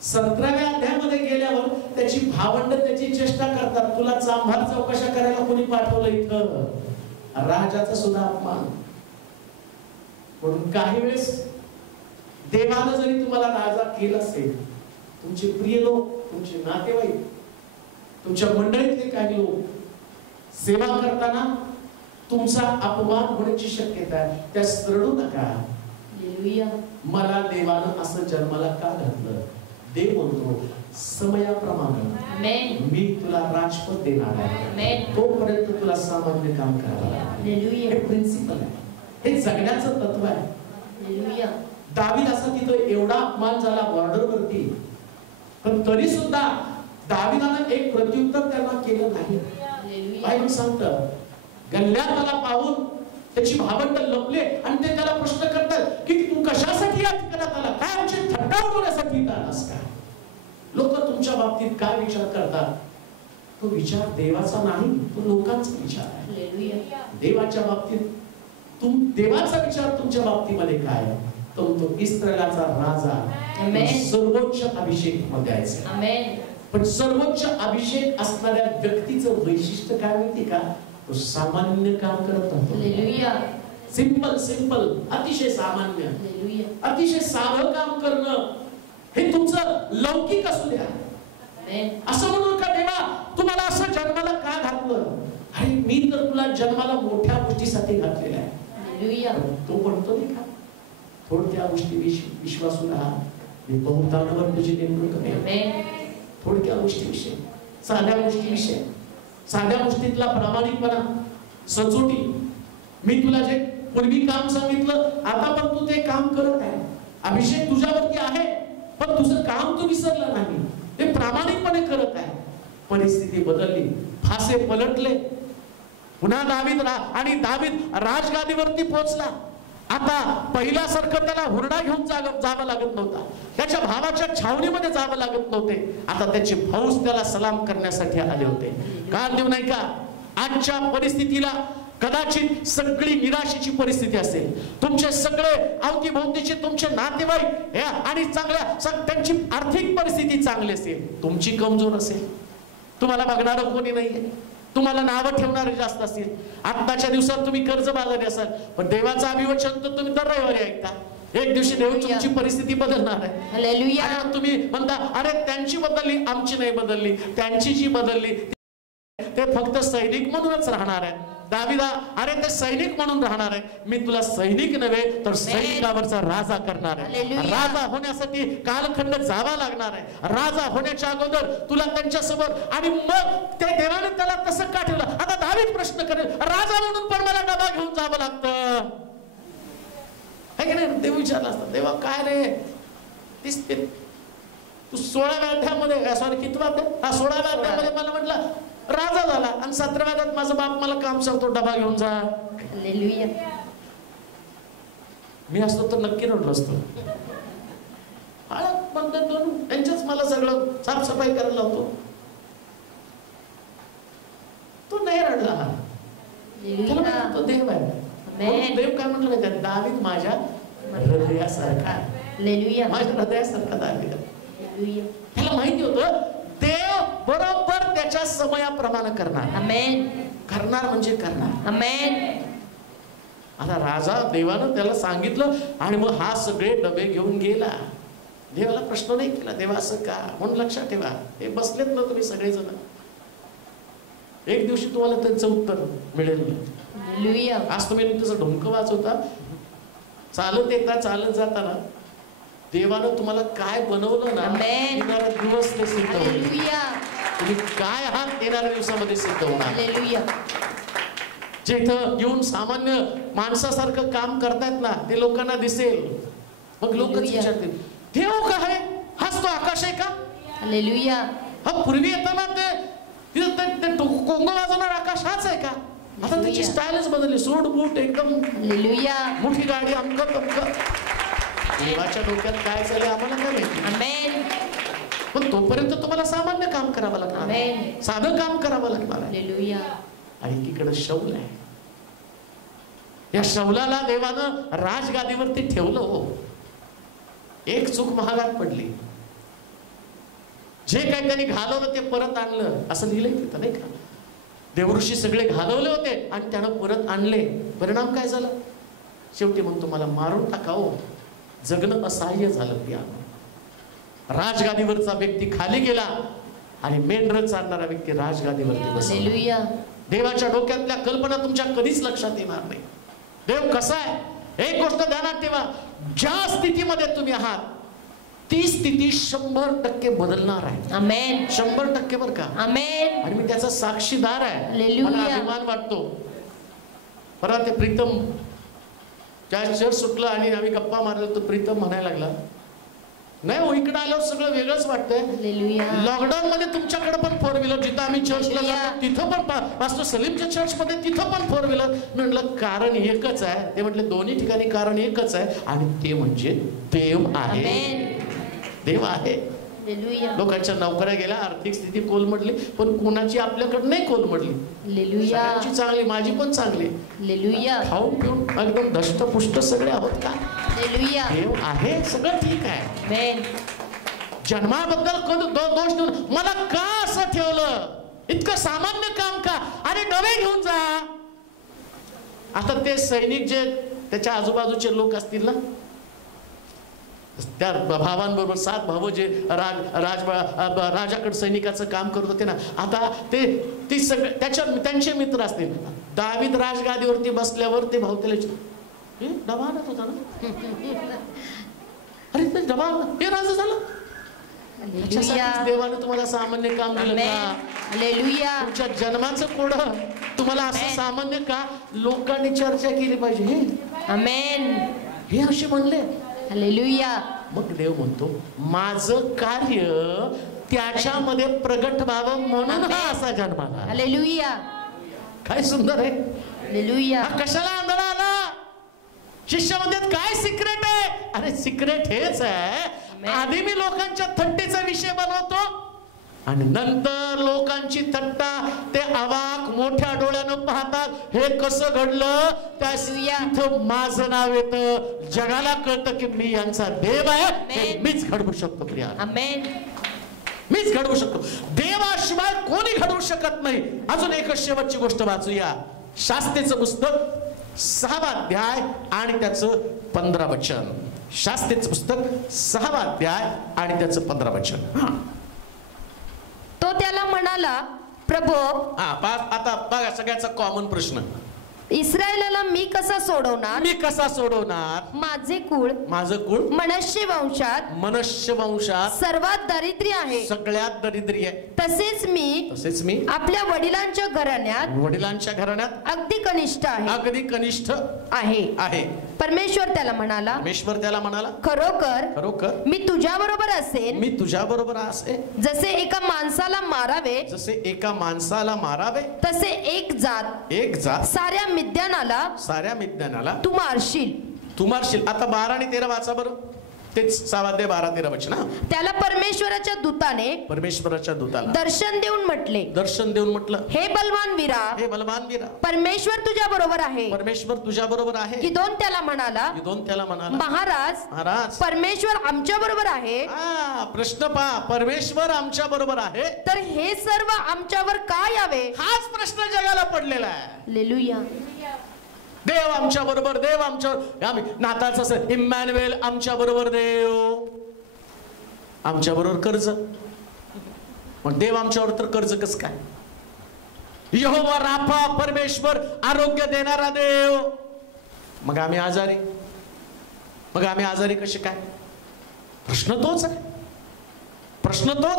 17व्या अध्यायामध्ये गेल्यावर त्याची भावंड त्याची चेष्टा करतात, तुला चांभार चौकशा करायला कोणी पाठवलं इथं? राजाचा सुद्धा अपमान. म्हणून काही वेळेस देवानं जरी तुम्हाला राजा केलं असेल, तुमचे प्रिय लोक, तुमचे नातेवाईक, तुमच्या मंडळीतले काही लोक सेवा करताना तुमचा अपमान होण्याची शक्यता आहे. त्यास रडू नका. मला देवानं असं जन्माला का घातलं? देव म्हणतो समयाप्रमाणे मी तुला राजपद देणार आहे, तोपर्यंत तुला सामान्य काम करावं लागेल. हे प्रिन्सिपल आहे, हे जगण्याचं तत्व आहे. दावीद असा तिथं एवढा अपमान झाला बॉर्डरवरती, पण तरी सुद्धा दाविदानं एक प्रत्युत्तर त्यांना केलं नाही. बायबल सांगतं गल्ल्यात त्याला पाहून त्याची भावंड लपले आणि ते त्याला प्रश्न करतात की तू कशासाठी या ठिकाणात आला, काय आमची थट्टा उडवण्यासाठी आलास का? लोक तुमच्या बाबतीत काय विचार करतात, तो विचार देवाचा नाही, तो लोकांचा विचार आहे. देवाच्या बाबतीत देवाचा विचार तुमच्या बाबतीमध्ये काय आहे? तो इस्रायलाचा राजा, सर्वोच्च अभिषेक द्यायचा. पण सर्वोच्च अभिषेक असणाऱ्या व्यक्तीचं वैशिष्ट्य काय माहिती का? तो सामान्य काम करत असतो. सिंपल सिंपल, अतिशय सामान्य, अतिशय साधं काम करणं हे तुमचं लौकिक असू द्या. असं म्हणून का देवा तुम्हाला असं जन्माला का घातलं? अरे मी तर तुला जन्माला मोठ्या गोष्टीसाठी घातलेला आहे. तो म्हणतो नाही का थोडक्या गोष्टी विश्वासू राहा, मी बहुतांवर तुझी नेमणूक करेन. थोडक्या गोष्टीविषयी, साध्या गोष्टीविषयी, साध्या गोष्टीतला प्रामाणिकपणा, सचोटी. मी तुला जे पूर्वी काम सांगितलं आता पण तू ते काम करत आहे. अभिषेक तुझ्यावरती आहे पण तुझं काम तू विसरलं नाही, ते प्रामाणिकपणे करत आहे. परिस्थिती बदलली, फासे पलटले, पुन्हा दावीद दावीद राजगादीवरती पोहोचला. आता पहिल्यासारखं त्याला हुरडा घेऊन जावं लागत नव्हता, त्याच्या भावाच्या छावणीमध्ये जावं लागत नव्हते. आता त्याचे भाऊच त्याला सलाम करण्यासाठी आले होते. का देऊ नाही का? आजच्या परिस्थितीला कदाचित सगळी निराशेची परिस्थिती असेल, तुमचे सगळे अवतीभोवतीचे तुमचे नातेवाईक आणि त्यांची आर्थिक परिस्थिती चांगली असेल, तुमची कमजोर असेल, तुम्हाला बघणारं कोणी नाहीये, तुम्हाला नावं ठेवणारे जास्त असतील. आत्ताच्या दिवसात तुम्ही कर्जबाजारी असाल, पण देवाचं अभिवचन तर तुम्ही दर रविवारी ऐकता. एक दिवशी देव तुमची परिस्थिती बदलणार आहे. तुम्ही म्हणता अरे त्यांची बदलली, आमची नाही बदलली. त्यांची जी बदलली ते फक्त सैनिक म्हणूनच राहणार आहे. दाविदा अरे ते सैनिक म्हणून राहणार आहे, मी तुला सैनिक नव्हे तर सैनिकावरचा राजा करणार आहे. राजा होण्यासाठी कालखंड जावा लागणार आहे. राजा होण्याच्या अगोदर तुला त्यांच्यासमोर, आणि मग ते देवाने त्याला तसं का ठेवलं? आता दावीद प्रश्न करेल, राजा म्हणून पण मला डबा घेऊन जावं लागतं है की नाही? देव विचारला असता, देवा काय रे तू 16व्या अध्यायामध्ये, सॉरी कितवा अध्याय? 16व्या अध्यायामध्ये मला म्हटलं राजा झाला आणि 17व्या अध्यायात माझा बाप मला काम सांगतो डबा घेऊन जा. मी असतो तर नक्की रडलो असतो. त्यांच्याच मला सगळं साफसफाई करायला लावतो. तो नाही रडला, तो देव आहे. देव काय म्हटलं माहिती? दावीद माझ्या हृदयासारखा, माझ्या हृदयासारखा दावीद. त्याला माहिती होतं देव बरोबर त्याच्या समयाप्रमाणे करणार. करणार म्हणजे करणार. आता राजा देवानं त्याला सांगितलं आणि मग हा सगळे डबे घेऊन गेला. देवाला प्रश्न नाही केला, देवा असं का म्हणून लक्षात ठेवा. हे बसलेत ना तुम्ही सगळेजण, एक दिवशी तुम्हाला त्यांचं उत्तर मिळेल. आज तुम्ही त्याचं ढोंक वाजवता, चालत येता चालत जाताना देवानं तुम्हाला काय बनवलं ना, येणारा दिवस ते सिद्ध होईल. तुम्ही काय आहात येणाऱ्या दिवसामध्ये सिद्ध होणार. जे इथं येऊन सामान्य माणसासारखं काम करतायत ना, ते लोकांना दिसेल. मग लोक विचारतील देव काय हाच तो आकाश आहे का? हा पूर्वी येताना ते कोंग वाजवणार आकाश हाच आहे का? आता त्याची स्टाईलच बदलली, सूट बूट एकदम मोठी गाडी, अमकं तमकं. देवाच्या डोक्यात काय चाललंय आम्हाला काय माहिती. पण तोपर्यंत तुम्हाला सामान्य काम करावं लागणार, साधं काम करावं लागणार. आणि एकीकडे शौल आहे. या शौलाला देवानं राजगादीवरती ठेवलं. हो, एक चूक महागात पडली. जे काही त्यांनी घालवलं ते परत आणलं असं लिहिलंय तिथं नाही का? देवऋषी सगळे घालवले होते आणि त्यानं परत आणले. परिणाम काय झाला? शेवटी म्हणतो मला मारून टाकावं, जगणं असहाय्य झालं. त्या राजगादीवरचा व्यक्ती खाली गेला आणि मेंढर चालणारा व्यक्ती राजगादीवरती बसला. देवाच्या डोक्यातल्या कल्पना तुमच्या कधीच लक्षात येणार नाही. देव कसा आहे एक गोष्ट ध्यानात ठेवा, ज्या स्थितीमध्ये तुम्ही आहात ती स्थिती 100% बदलणार आहे. आमेन. 100% बर का? आमेन. आणि मी त्याचा साक्षीदार आहे. मला अभिमान वाटतो. परत ते प्रीतम ज्या चर्च सुटलं आणि आम्ही गप्पा मारलो तर प्रीतम म्हणायला लागला, नाही हो, इकडे आल्यावर सगळं वेगळंच वाटतंय. लॉकडाऊन मध्ये तुमच्याकडे पण 4 व्हीलर, जिथं आम्ही चर्चला जातो तिथं पण, पास्टर सलीमच्या चर्च मध्ये तिथं पण 4 व्हीलर. म्हटलं कारण एकच आहे. ते म्हटले दोन्ही ठिकाणी कारण एकच आहे, आणि ते म्हणजे देव आहे. देव आहे. लोकांच्या नोकऱ्या गेल्या, आर्थिक स्थिती कोलमडली, पण कोणाची आपल्याकडे नाही कोलमडली. सगळ्यांची चांगली, माझी पण चांगली. खाऊन पिऊन एकदम धष्टपुष्ट सगळे आहोत का? देव आहे, सगळं ठीक आहे. जन्माबद्दल दोष देऊन मला का असं ठेवलं, इतकं सामान्य काम का, अरे डबे घेऊन जा. आता ते सैनिक जे त्याच्या आजूबाजूचे लोक असतील ना, त्या भावांबरोबर 7 भाऊ जे राजाकडे सैनिकाचं काम करत होते ना, आता ते सगळे त्यांचे मित्र असतील. दावीद राजगादीवरती बसल्यावर ते भाऊ त्याला डबा आणत होता ना, अरे ते डबा हे राजा झालं. देवाने तुम्हाला सामान्य काम दिलं का? तुमच्या जन्माचं कोडं तुम्हाला असं सामान्य का? लोकांनी चर्चा केली पाहिजे. हे असे म्हणले. मग देव म्हणतो माझं कार्य त्याच्यामध्ये प्रगट व्हावं म्हणून हा असा जन्माला. काय सुंदर आहे. कशाला आंधळा आला? शिष्य म्हणतात काय सिक्रेट आहे? अरे सिक्रेट हेच आहे, आधी मी लोकांच्या थट्टेचा विषय बनवतो, आणि नंतर लोकांची थट्टा ते अवाक मोठ्या डोळ्यानं पाहतात. हे कसं घडलं? त्या माझं नाव येतं, जगाला कळतं की मी यांचा देव आहे, मीच घडवू शकतो. प्रिया, मीच घडवू शकतो. देवाशिवाय कोणी घडवू शकत नाही. अजून एकच शेवटची गोष्ट वाचूया. शास्त्रेचं पुस्तक 6वा अध्याय आणि त्याचं 15 वचन. शास्त्रेचं पुस्तक 6वा अध्याय आणि त्याचं 15 वचन. तो त्याला म्हणाला, प्रभो. आता बघा सगळ्याचा कॉमन प्रश्न, इस्रायलाला मी कसा सोडवणार? मी कसा सोडवणार? माझे कुळ मनुष्य वंशात सर्वात दरिद्री आहे, सगळ्यात दरिद्री आहे. तसेच मी आपल्या वडिलांच्या घराण्यात अगदी कनिष्ठ आहे. परमेश्वर त्याला म्हणाला, खरोखर मी तुझ्या बरोबर असेन. जसे एका माणसाला मारावे तसे एक जात साऱ्या मिद्यानाला तू मारशील. आता 12 आणि 13 वाचा बरं. तेच 6वा अध्याय 12-13 वचन. त्याला परमेश्वराच्या दूताला दर्शन देऊन म्हटलं, हे बलवान वीरा, परमेश्वर तुझ्या बरोबर आहे. गिदोन त्याला म्हणाला, महाराज परमेश्वर आमच्या बरोबर आहे. प्रश्न पहा, परमेश्वर आमच्या बरोबर आहे तर हे सर्व आमच्यावर का यावे? हाच प्रश्न जगाला पडलेला आहे. हालेलुया. देव आमच्या बरोबर, देव आमच्या, आम्ही नाताळचं असं इम्मॅन्युएल आमच्या बरोबर, देव आमच्या बरोबर. कर्ज, पण देव आमच्यावर तर कर्ज कसं काय? यहोवा राफा, परमेश्वर आरोग्य देणारा देव, मग आम्ही आजारी कसे काय? प्रश्न तोच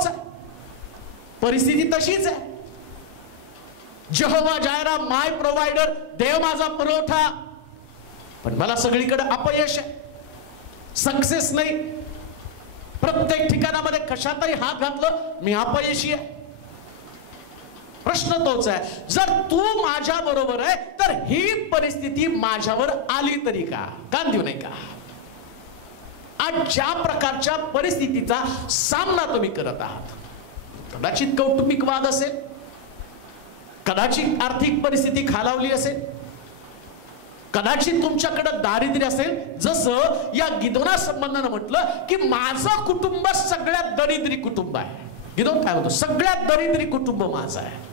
आहे. परिस्थिती तशीच आहे. यहोवा जायरा, माय प्रोव्हायडर, देव माझा पुरवठा, पण मला सगळीकडे अपयश आहे, सक्सेस नाही. प्रत्येक ठिकाणामध्ये कशातही हात घातलं मी अपयशी आहे. प्रश्न तोच आहे, जर तू माझ्या बरोबर आहे तर ही परिस्थिती माझ्यावर आली तरी का देऊ नाही का? आज ज्या प्रकारच्या परिस्थितीचा सामना तुम्ही करत आहात, कदाचित कौटुंबिक वाद असेल, कदाचित आर्थिक परिस्थिती खालावली असेल, कदाचित तुमच्याकडे दारिद्र्य असेल. जसं या गिदोना संबंधानं म्हटलं की माझं कुटुंब सगळ्यात दरिद्री कुटुंब आहे. गिदोन काय म्हणतो? सगळ्यात दरिद्री कुटुंब माझं आहे.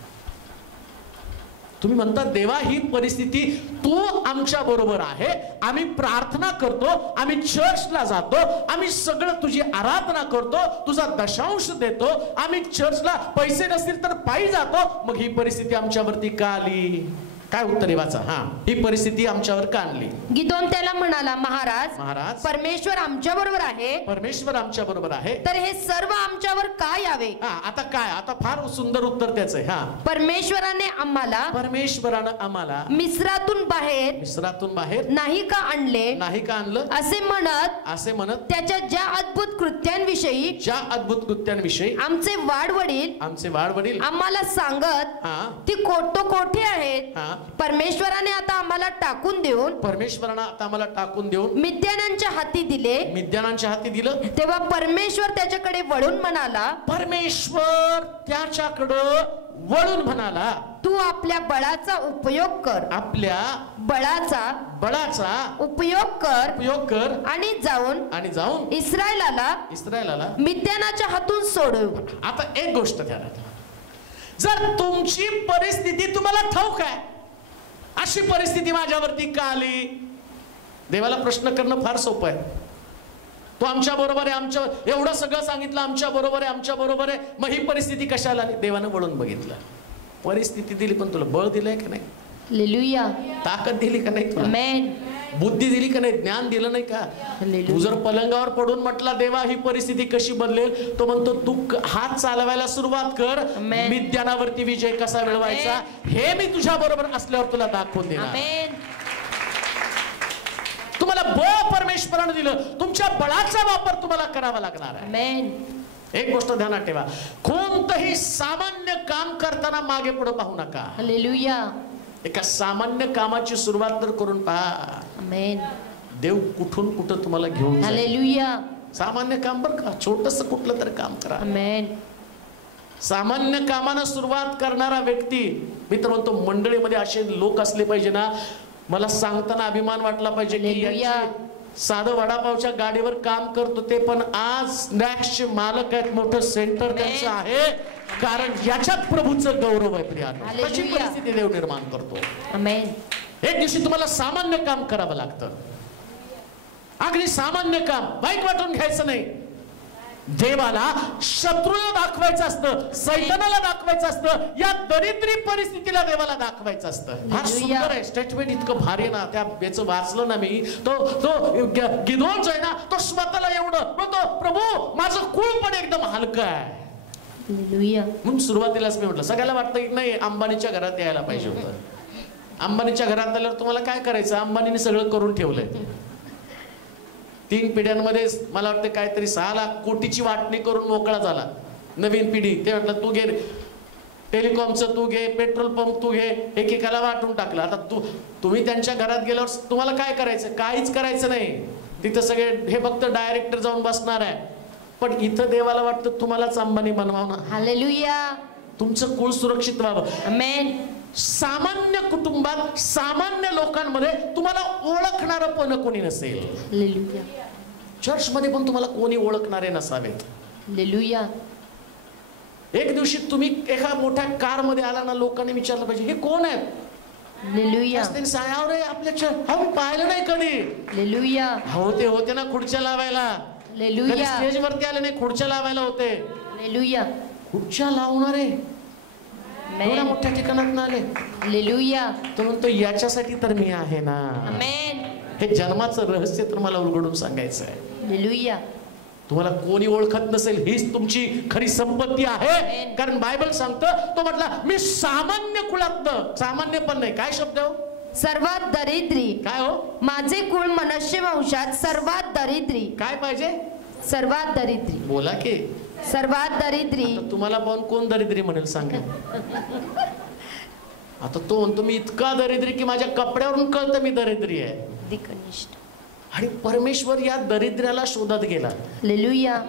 तुम्ही म्हणता देवा ही परिस्थिती तू आमच्या बरोबर आहे, आम्ही प्रार्थना करतो, आम्ही चर्चला जातो, आम्ही सगळं तुझी आराधना करतो, तुझा दशांश देतो, आम्ही चर्चला पैसे नसतील तर पायी जातो, मग ही परिस्थिती आमच्यावरती का आली? काय उत्तर आहे वाचा. हा, ही परिस्थिती आमच्यावर का आणली? गिदोन त्याला म्हणाला, महाराज महाराज, परमेश्वर आमच्या बरोबर आहे. परमेश्वर आमच्या बरोबर आहे, तर हे सर्व आमच्यावर का यावे? हा, आता काय? आता फार सुंदर उत्तर त्याचं आहे. हा, परमेश्वराने आम्हाला मिस्रातून बाहेर नाही का आणलं असे म्हणत त्याच्या ज्या अद्भुत कृत्यांविषयी आमचे वाडवडील आम्हाला सांगत ती कोठे आहेत. परमेश्वराने आता आम्हाला टाकून देऊन मिद्यानांच्या हाती दिलं. तेव्हा परमेश्वर त्याच्याकडे वळून म्हणाला, तू आपल्या बळाचा उपयोग कर आणि जाऊन इस्रायलाला मिद्यानाच्या हातून सोडव. आता एक गोष्ट ध्यानात, जर तुमची परिस्थिती तुम्हाला ठाऊक आहे, अशी परिस्थिती माझ्यावरती का आली? देवाला प्रश्न करणं फार सोपं आहे. तो आमच्या बरोबर आहे, एवढं सगळं सांगितलं, आमच्या बरोबर आहे, मग ही परिस्थिती कशाला आली? देवानं वळून बघितलं, परिस्थिती दिली, पण तुला बळ दिलंय का नाही? हालेलुया. ताकद दिली का नाही तुला? आमेन. बुद्धी दिली का नाही? ज्ञान दिलं नाही का? तू जर पलंगावर पडून म्हटला देवा ही परिस्थिती कशी बदलेल, तो म्हणतो तू हात चालवायला सुरुवात कर, मिद्यानावरती विजय कसा मिळवायचा हे मी तुझ्या बरोबर असल्यावर तुला दाखवून देणार. तुम्हाला बळ परमेश्वराने दिलं, तुमच्या बळाचा वापर तुम्हाला करावा लागणार आहे. एक गोष्ट ध्यानात ठेवा, कोणतंही सामान्य काम करताना मागे पुढे पाहू नका. हालेलुया. एका सामान्य कामाची सुरुवात तर करून पहा. आमेन. देव कुठून कुठं तुम्हाला घेऊन जाईल. हालेलुया. सामान्य काम बरं का, छोटंसं कुठलं तरी काम करा. आमेन. सामान्य कामानं सुरुवात करणारा व्यक्ती, मित्र म्हणतो मंडळीमध्ये असे लोक असले पाहिजे ना, मला सांगताना अभिमान वाटला पाहिजे की साधं वडापावच्या गाडीवर काम करतो ते, पण आज स्नॅक्सचे मालक आहेत, मोठं सेंटर त्यांचं आहे, कारण याच्यात प्रभूचं गौरव आहे. प्रियानो, कशी परिस्थिती देव निर्माण करतो. आमेन. एक दिवशी तुम्हाला सामान्य काम करावं लागतं, अगदी सामान्य काम, वाईट वाटून घ्यायचं नाही. देवाला शत्रूला दाखवायचं असतं, सैतानाला दाखवायचं असतं, या दरिद्री परिस्थितीला देवाला दाखवायचं असतं. हा सुंदर आहे स्टेटमेंट, इतकं भारी ना. त्या याचं वाचलं ना मी, तो गिदोन जो आहे ना, तो स्वतःला एवढं म्हणतो, प्रभू माझं कुळ पण एकदम हलकं आहे. म्हणून सुरुवातीलाच मी म्हटलं, सगळ्याला वाटतं की नाही अंबानीच्या घरात यायला पाहिजे होतं. अंबानीच्या घरात आल्यावर तुम्हाला काय करायचं? अंबानीने सगळं करून ठेवलंय. 3 पिढ्यांमध्ये मला वाटतं काहीतरी 6 लाख कोटीची वाटणी करून मोकळा झाला. नवीन पिढी ते म्हटलं तू घे टेलिकॉमचं, तू घे पेट्रोल पंप, तू घे, एकेकाला वाटून टाकलं. आता तुम्ही त्यांच्या घरात गेल्यावर तुम्हाला काय करायचं? काहीच करायचं नाही. तिथं सगळे हे फक्त डायरेक्टर जाऊन बसणार आहे. पण इथं देवाला वाटतं तुम्हालाच अंबानी बनवावं ना. हालेलुया. तुमचं कुळ सुरक्षित व्हावं. आमेन. सामान्य कुटुंबात, सामान्य लोकांमध्ये तुम्हाला ओळखणारं पण कोणी नसेल. हालेलुया. चर्च मध्ये पण तुम्हाला कोणी ओळखणारे नसावेत. हालेलुया. एक दिवशी तुम्ही एका मोठ्या कार मध्ये आला ना, लोकांनी विचारलं पाहिजे हे कोण आहेत? हालेलुया. रे आपल्या हो पाहिलं नाही कधी. हालेलुया. होते ना खुर्च्या लावायला. हालेलुया. स्टेज वरती आले नाही, खुर्च्या लावायला होते. हालेलुया. खुर्च्या लावणारे एवढ्या मोठ्या ठिकाणात आले. हालेलुया. तो म्हणतो याच्यासाठी तर मी आहे ना. आमेन. हे जन्माचं रहस्य तर मला उलगडून सांगायचं आहे. हालेलुया. तुम्हाला कोणी ओळखत नसेल हीच तुमची खरी संपत्ती आहे. कारण बायबल सांगतं, तो म्हटला मी सामान्य कुळातलं, सामान्य पण नाही, काय शब्द हो? सर्वात दरिद्री. काय हो? माझे कुळ मनश्य वंशात सर्वात दरिद्री. काय पाहिजे? सर्वात दरिद्री. बोला की सर्वात दरिद्री. तुम्हाला पाहून कोण दरिद्री म्हणेल सांगा? आता तो म्हणतो मी इतका दरिद्री की माझ्या कपड्यावरून कळतं मी दरिद्री आहे. आणि परमेश्वर या दरिद्र्याला शोधत गेला. हालेलुया.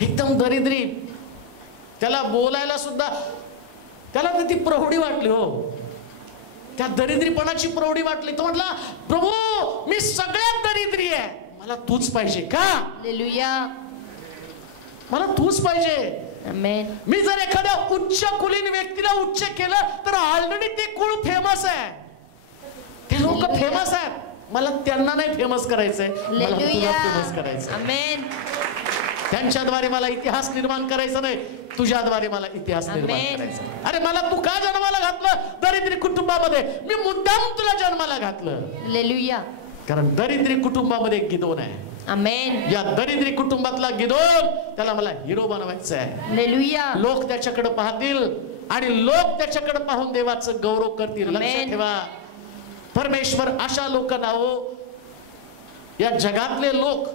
एकदम दरिद्री, त्याला बोलायला सुद्धा त्याला तर ती प्रौढी वाटली. हो, त्या दरिद्रीपणाची प्रौढी वाटली. तो म्हटला प्रभू मी सगळ्यात दरिद्री आहे, मला तूच पाहिजे का? हालेलुया. मला तूच पाहिजे. आमेन. मी जर एखाद्या उच्च कुलीन व्यक्तीला उच्च केलं तर ऑलरेडी ते कुळ फेमस आहे, ते लोक फेमस आहेत. मला त्यांना नाही फेमस करायचंय, मला तुला फेमस करायचंय. आमेन. त्यांच्याद्वारे मला इतिहास निर्माण करायचा नाही. तुझ्याद्वारे मला इतिहास निर्माण करायचा. अरे मला तू का जन्माला घातलं दरिद्री कुटुंबामध्ये? मी मुद्दाम तुला जन्माला घातलं. हालेलुया. कारण दरिद्री कुटुंबामध्ये एक गिदोन आहे. आमेन. या दरिद्री कुटुंबातला गिदोन, त्याला मला हिरो बनवायचं आहे. हालेलुया. लोक त्याच्याकडे पाहतील आणि लोक त्याच्याकडे पाहून देवाचं गौरव करतील. लक्षात ठेवा, परमेश्वर अशा लोकांना या जगातले लोक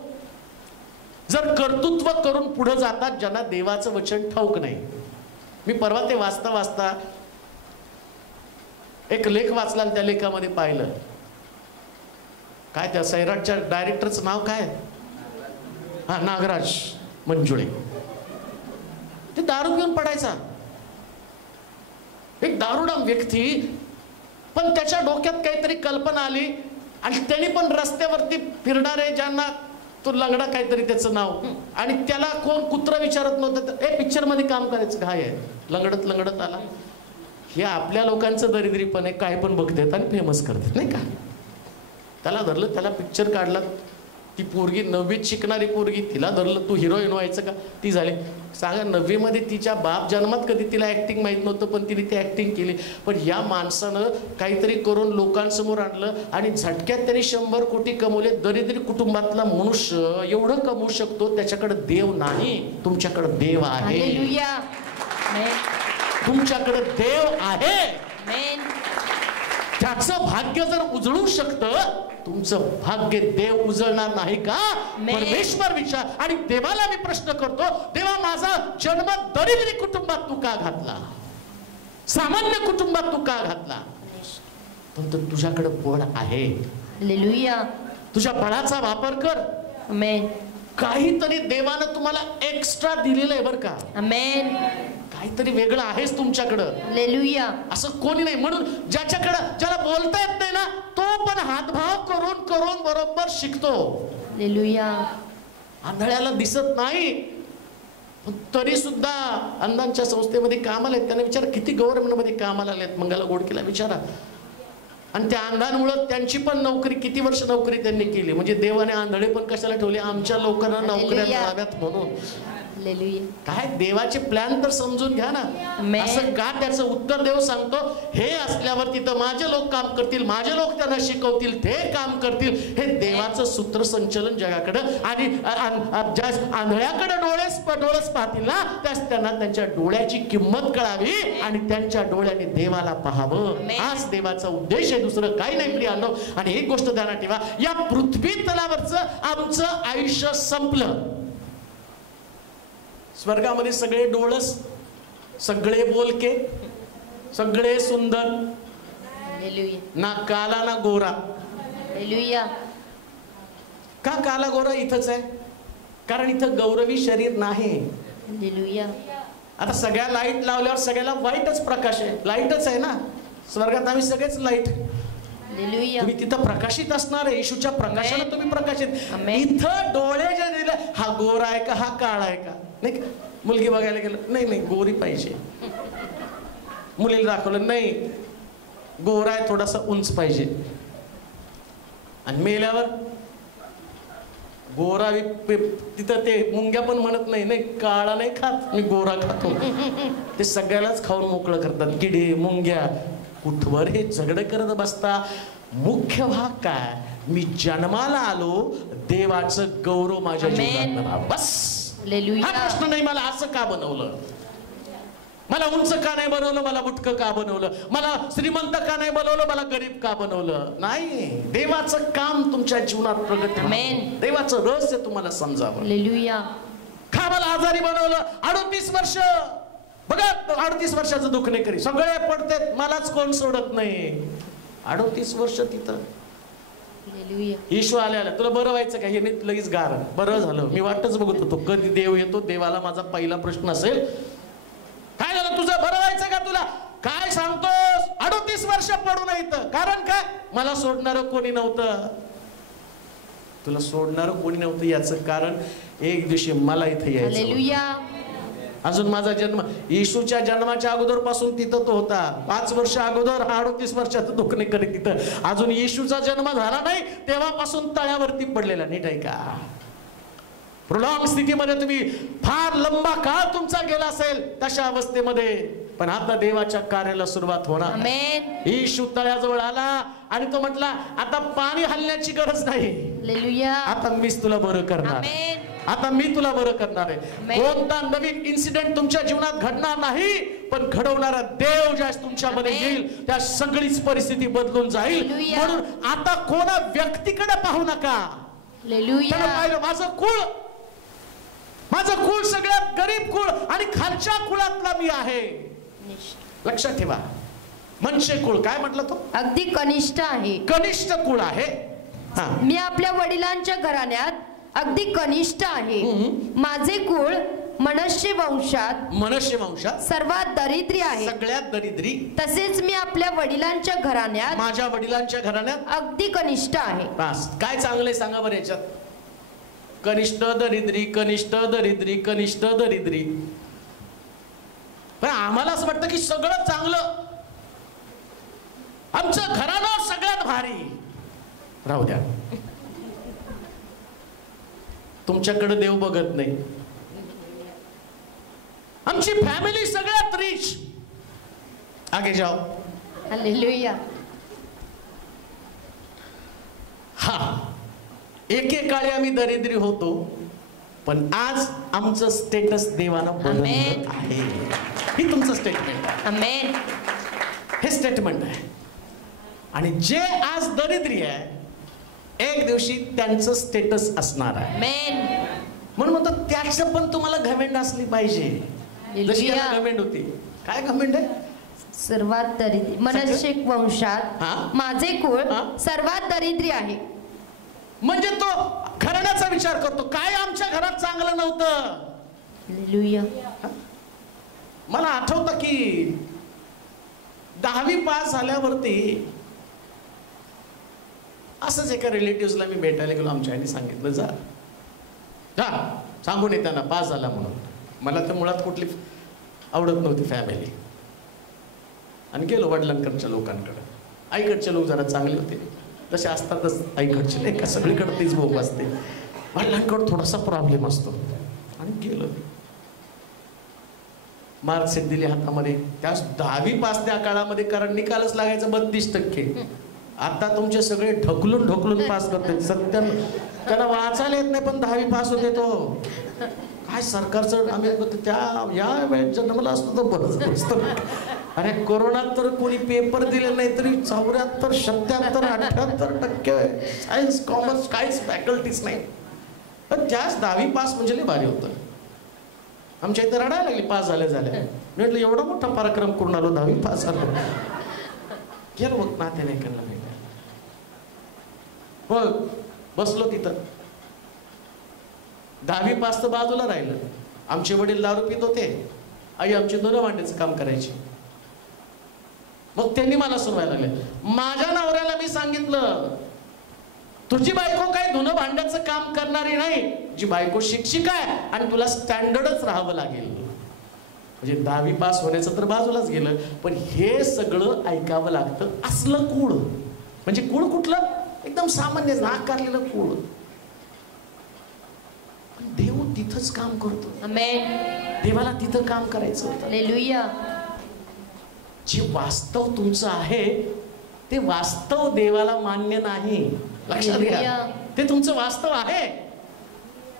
जर कर्तृत्व करून पुढे जातात ज्यांना देवाचं वचन ठाऊक नाही. मी परवा ते वाचता वाचता एक लेख वाचला आणि त्या लेखामध्ये पाहिलं काय त्या सैराटच्या डायरेक्टरचं नाव काय? हा, नागराज मंजुळे. ते दारू घेऊन पडायचा, एक दारुडा व्यक्ती, पण त्याच्या डोक्यात काहीतरी कल्पना आली आणि त्यांनी पण रस्त्यावरती फिरणारे ज्यांना तो लंगडा काहीतरी त्याचं नाव, आणि त्याला कोण कुत्रा विचारत नव्हतं, ए पिक्चर मध्ये काम करायचं काय आहे, लंगडत लंगडत आला. हे आपल्या लोकांचं दरिद्रीपण आहे, काय पण बघतात आणि फेमस करतात नाही का. त्याला धरलं, त्याला पिक्चर काढला. ती पोरगी 9वीत शिकणारी पोरगी, तिला धरलं तू हिरोईन व्हायचं का, ती झाली. सांगा 9वी मध्ये तिच्या बाप जन्मात कधी तिला ऍक्टिंग माहित नव्हतं, पण तिने ती ऍक्टिंग केली. पण या माणसानं काहीतरी करून लोकांसमोर आणलं आणि झटक्यात त्यांनी 100 कोटी कमवले. दरिद्री कुटुंबातला मनुष्य एवढं कमवू शकतो, त्याच्याकडे देव नाही, तुमच्याकडे देव आहे. हालेलुया. तुमच्याकडे देव आहे. त्याचं भाग्य जर उजळू शकतं, तुमचं भाग्य देव उजळणार नाही का? परमेश्वर विचार. आणि देवाला मी प्रश्न करतो, देवा माझा जन्म दरिद्री कुटुंबात तू का घातला, सामान्य कुटुंबात तू का घातला? पण तुझ्याकडे बळ आहे. हालेलुया. तुझ्या बळाचा वापर कर. आमेन. काहीतरी देवानं तुम्हाला एक्स्ट्रा दिलेलं आहे बरं का. आमेन. काहीतरी वेगळं आहेच तुमच्याकडं. हालेलुया. असं कोणी नाही. म्हणून ज्याच्याकडं ज्याला बोलता येत नाही ना, तो पण हातभाव करून करून बरोबर शिकतो. हालेलुया. आंधळ्याला दिसत नाही पण तरी सुद्धा अंधांच्या संस्थेमध्ये कामाला आहेत. त्यांना विचारा किती गव्हर्नमेंटमध्ये कामाला आलेत, मंगला गोडकेला विचारा. आणि त्या अंधांमुळे त्यांची पण नोकरी, किती वर्ष नोकरी त्यांनी केली. म्हणजे देवाने आंधळे पण कशाला ठेवले, आमच्या लोकांना नोकऱ्या मिळाव्यात म्हणून. काय देवाचे प्लॅन तर समजून घ्या ना. असं का त्याचं उत्तर देव सांगतो, हे असल्यावर तिथं माझे लोक काम करतील, माझे लोक त्यांना शिकवतील, ते काम करतील. हे देवाचं सूत्रसंचलन जगाकडे. आणि ज्या आंधळ्याकडे डोळेच पाहतील ना, त्यास त्यांना त्यांच्या डोळ्याची किंमत कळावी आणि त्यांच्या डोळ्याने देवाला पाहावं. हाच देवाचा उद्देश आहे, दुसरं काही नाही प्रियांनो. आणि एक गोष्ट ध्यानात ठेवा, या पृथ्वी तलावरचं आमचं आयुष्य संपलं. स्वर्गामध्ये सगळे डोळस, सगळे बोलके, सगळे सुंदर, ना काला ना गोरा. हालेलुया. का काला गोरा इथंच आहे? कारण इथं गौरवी शरीर नाही. हालेलुया. आता सगळ्या लाईट लावल्यावर सगळ्याला वाईटच प्रकाश आहे, लाईटच आहे ना. स्वर्गात आम्ही सगळेच लाईट. तुम्ही तिथं प्रकाशित असणार आहे, येशूच्या प्रकाशाने तुम्ही प्रकाशित. इथं डोळे जे दिले, हा गोरा आहे का, हा काळा आहे का, नाही. मुलगी बघायला गेलं, नाही नाही गोरी पाहिजे. मुलीला दाखवलं, नाही गोरा आहे, थोडासा उंच पाहिजे. आणि मेल्यावर गोरा, तिथं ते मुंग्या पण म्हणत नाही, नाही काळा नाही खात, मी गोरा खातो. ते सगळ्यालाच खाऊन मोकळं करतात, किडे मुंग्या. कुठवर हे झगडं करत बसता. मुख्य भाग काय, मी जन्माला आलो, देवाचं गौरव माझ्या जीवनात. बस हा प्रश्न नाही, मला असं का बनवलं, मला उंच का नाही बनवलं, मला बुटकं का बनवलं, मला श्रीमंत का नाही बनवलं, मला गरीब का बनवलं. नाही, देवाचं काम तुमच्या जीवनात प्रगत, देवाचं रहस्य तुम्हाला समजावं. का मला आजारी बनवलं, 38 वर्ष बघा, 38 वर्षाचं दुःख नाही करी, सगळे पडतात, मलाच कोण सोडत नाही. 38 वर्ष तिथं येशू आल्या तुला बरं व्हायचं का, हे लगेच गार बरं झालं. मी वाटच बघत होतो कधी देव येतो. देवाला माझा पहिला प्रश्न असेल, काय झालं तुझं, बरं व्हायचं का तुला, काय सांगतोस, 38 वर्ष पडू नाही. कारण काय, मला सोडणारं कोणी नव्हतं. तुला सोडणारं कोणी नव्हतं याचं कारण, एक दिवशी मला इथे यायचं. अजून माझा जन्म, येशूच्या जन्माच्या अगोदर पासून तिथं तो होता. 5 वर्ष अगोदर 38 वर्षाचं दुःख नाही करीत तिथं. अजून येशूचा जन्म झाला नाही तेव्हापासून तळ्यावरती पडलेला. नीट आहे का, प्रोलॉंग स्थितीमध्ये तुम्ही फार लंबा काळ तुमचा गेला असेल तशा अवस्थेमध्ये, पण आता देवाच्या कार्याला सुरुवात होणार. येशू तळ्याजवळ आला आणि तो म्हटला, आता पाणी हलण्याची गरज नाही, आता मीच तुला बरं करणार, आता मी तुला बरं करणार आहे. कोणता नवीन इन्सिडेंट तुमच्या जीवनात घडणार नाही, पण घडवणारा देव ज्या तुमच्यामध्ये येईल त्या सगळीच परिस्थिती बदलून जाईल. म्हणून आता कोणा व्यक्तीकडे पाहू नका. माझं कुळ सगळ्यात गरीब कुळ आणि खालच्या कुळातला मी आहे. लक्षात ठेवा, मनशे कुळ काय म्हटलं तो? अगदी कनिष्ठ आहे. कनिष्ठ कुळ आहे. मी आपल्या वडिलांच्या घराण्यात अगदी कनिष्ठ आहे. माझे कुळ मनश्शे वंशात सर्वात दरिद्री आहे, सगळ्यात दरिद्री. तसेच मी आपल्या वडिलांच्या घराण्यात, माझ्या वडिलांच्या घराण्यात अगदी कनिष्ठ आहे. बस काय चांगले सांगा बरं याच्यात? कनिष्ठ दरिद्री, कनिष्ठ दरिद्री, कनिष्ठ दरिद्री. पण आम्हाला असं वाटतं की सगळं चांगलं, आमचं घराणं सगळ्यात भारी. राहू द्या, तुमच्याकडे देव बघत नाही. आमची फॅमिली सगळ्यात रिच. आगे जाओ. हालेलुया. हा, एकेकाळी आम्ही दरिद्री होतो, पण आज आमचं स्टेटस देवानं बदललं आहे. ही तुमचं स्टेटमेंट आहे. आमेन. हे स्टेटमेंट आहे. आणि जे आज दरिद्री आहे एक दिवशी त्यांचं स्टेटस असणार आहे. आमेन. म्हणून म्हणतो त्याचं पण तुम्हाला घमेंड असली पाहिजे, जशी याला घमेंड होती. काय घमेंड आहे? सर्वात दरिद्री, मनश्शे वंशात माझे कुळ सर्वात दरिद्री आहे. म्हणजे तो घराण्याचा विचार करतो, काय आमच्या घरात चांगलं नव्हतं. हालेलुया. मला आठवतं की 10वी पास झाल्यावरती असंच एका रिलेटिव्हला मी भेटायला गेलो. आमच्या आईने सांगितलं, जा सांगून ये त्यांना पास झाला म्हणून. मला तर मुळात कुठली आवडत नव्हती फॅमिली. आणि गेलो वडिलांकडच्या लोकांकडे. आईकडचे लोक जरा चांगले होते, तसे असतातच आईकडचे, नाही का? सगळीकडे तीच बोंब असते. वडिलांकडे थोडासा प्रॉब्लेम असतो. आणि गेलो, मार्कशीट दिली हातामध्ये. त्या 10वी पास त्या काळामध्ये, कारण निकालच लागायचा 32%. आता तुमचे सगळे ढकलून ढकलून पास करते. सत्य त्यांना वाचायला येत नाही, पण 10वी पास होते. तो काय सरकारचं आम्ही त्या या वेळेस जन्मला असतो तर बरं असतं. अरे कोरोनात तर कोणी पेपर दिले नाही तरी 74, 77, 78% सायन्स कॉमर्स काहीच फॅकल्टीज नाही. पण त्याच 10वी पास म्हणजे लय भारी होतं. आमच्या इथं रडायला लागली पास झाल्या. मी म्हटलं एवढा मोठा पराक्रम करून आलो, 10वी पास झालो. गेलो बघ नातेवाईकांना भेटायला. बघ बसलो तिथं. 10वी पास तर बाजूला राहिलं. आमचे वडील दारू पित होते, आई आमची धुणं भांड्याचं काम करायची. मग त्यांनी मला सुनवायला लागले. माझ्या नवऱ्याला मी सांगितलं, तुझी बायको काय धुणं भांड्याचं काम करणारी नाही, जी बायको शिक्षिका आहे आणि तुला स्टँडर्डच राहावं लागेल. म्हणजे 10वी पास होण्याचं तर बाजूलाच गेलं, पण हे सगळं ऐकावं लागतं. असलं कुळ म्हणजे कुळ कुठलं? एकदम सामान्य नाकारलेलं कुळ. पण देव तिथंच काम करतो. आमेन. देवाला तिथं काम करायचं होतं. हालेलुया. जे वास्तव तुमचं आहे ते वास्तव देवाला मान्य नाही. लक्षात घ्या, ते तुमचं वास्तव आहे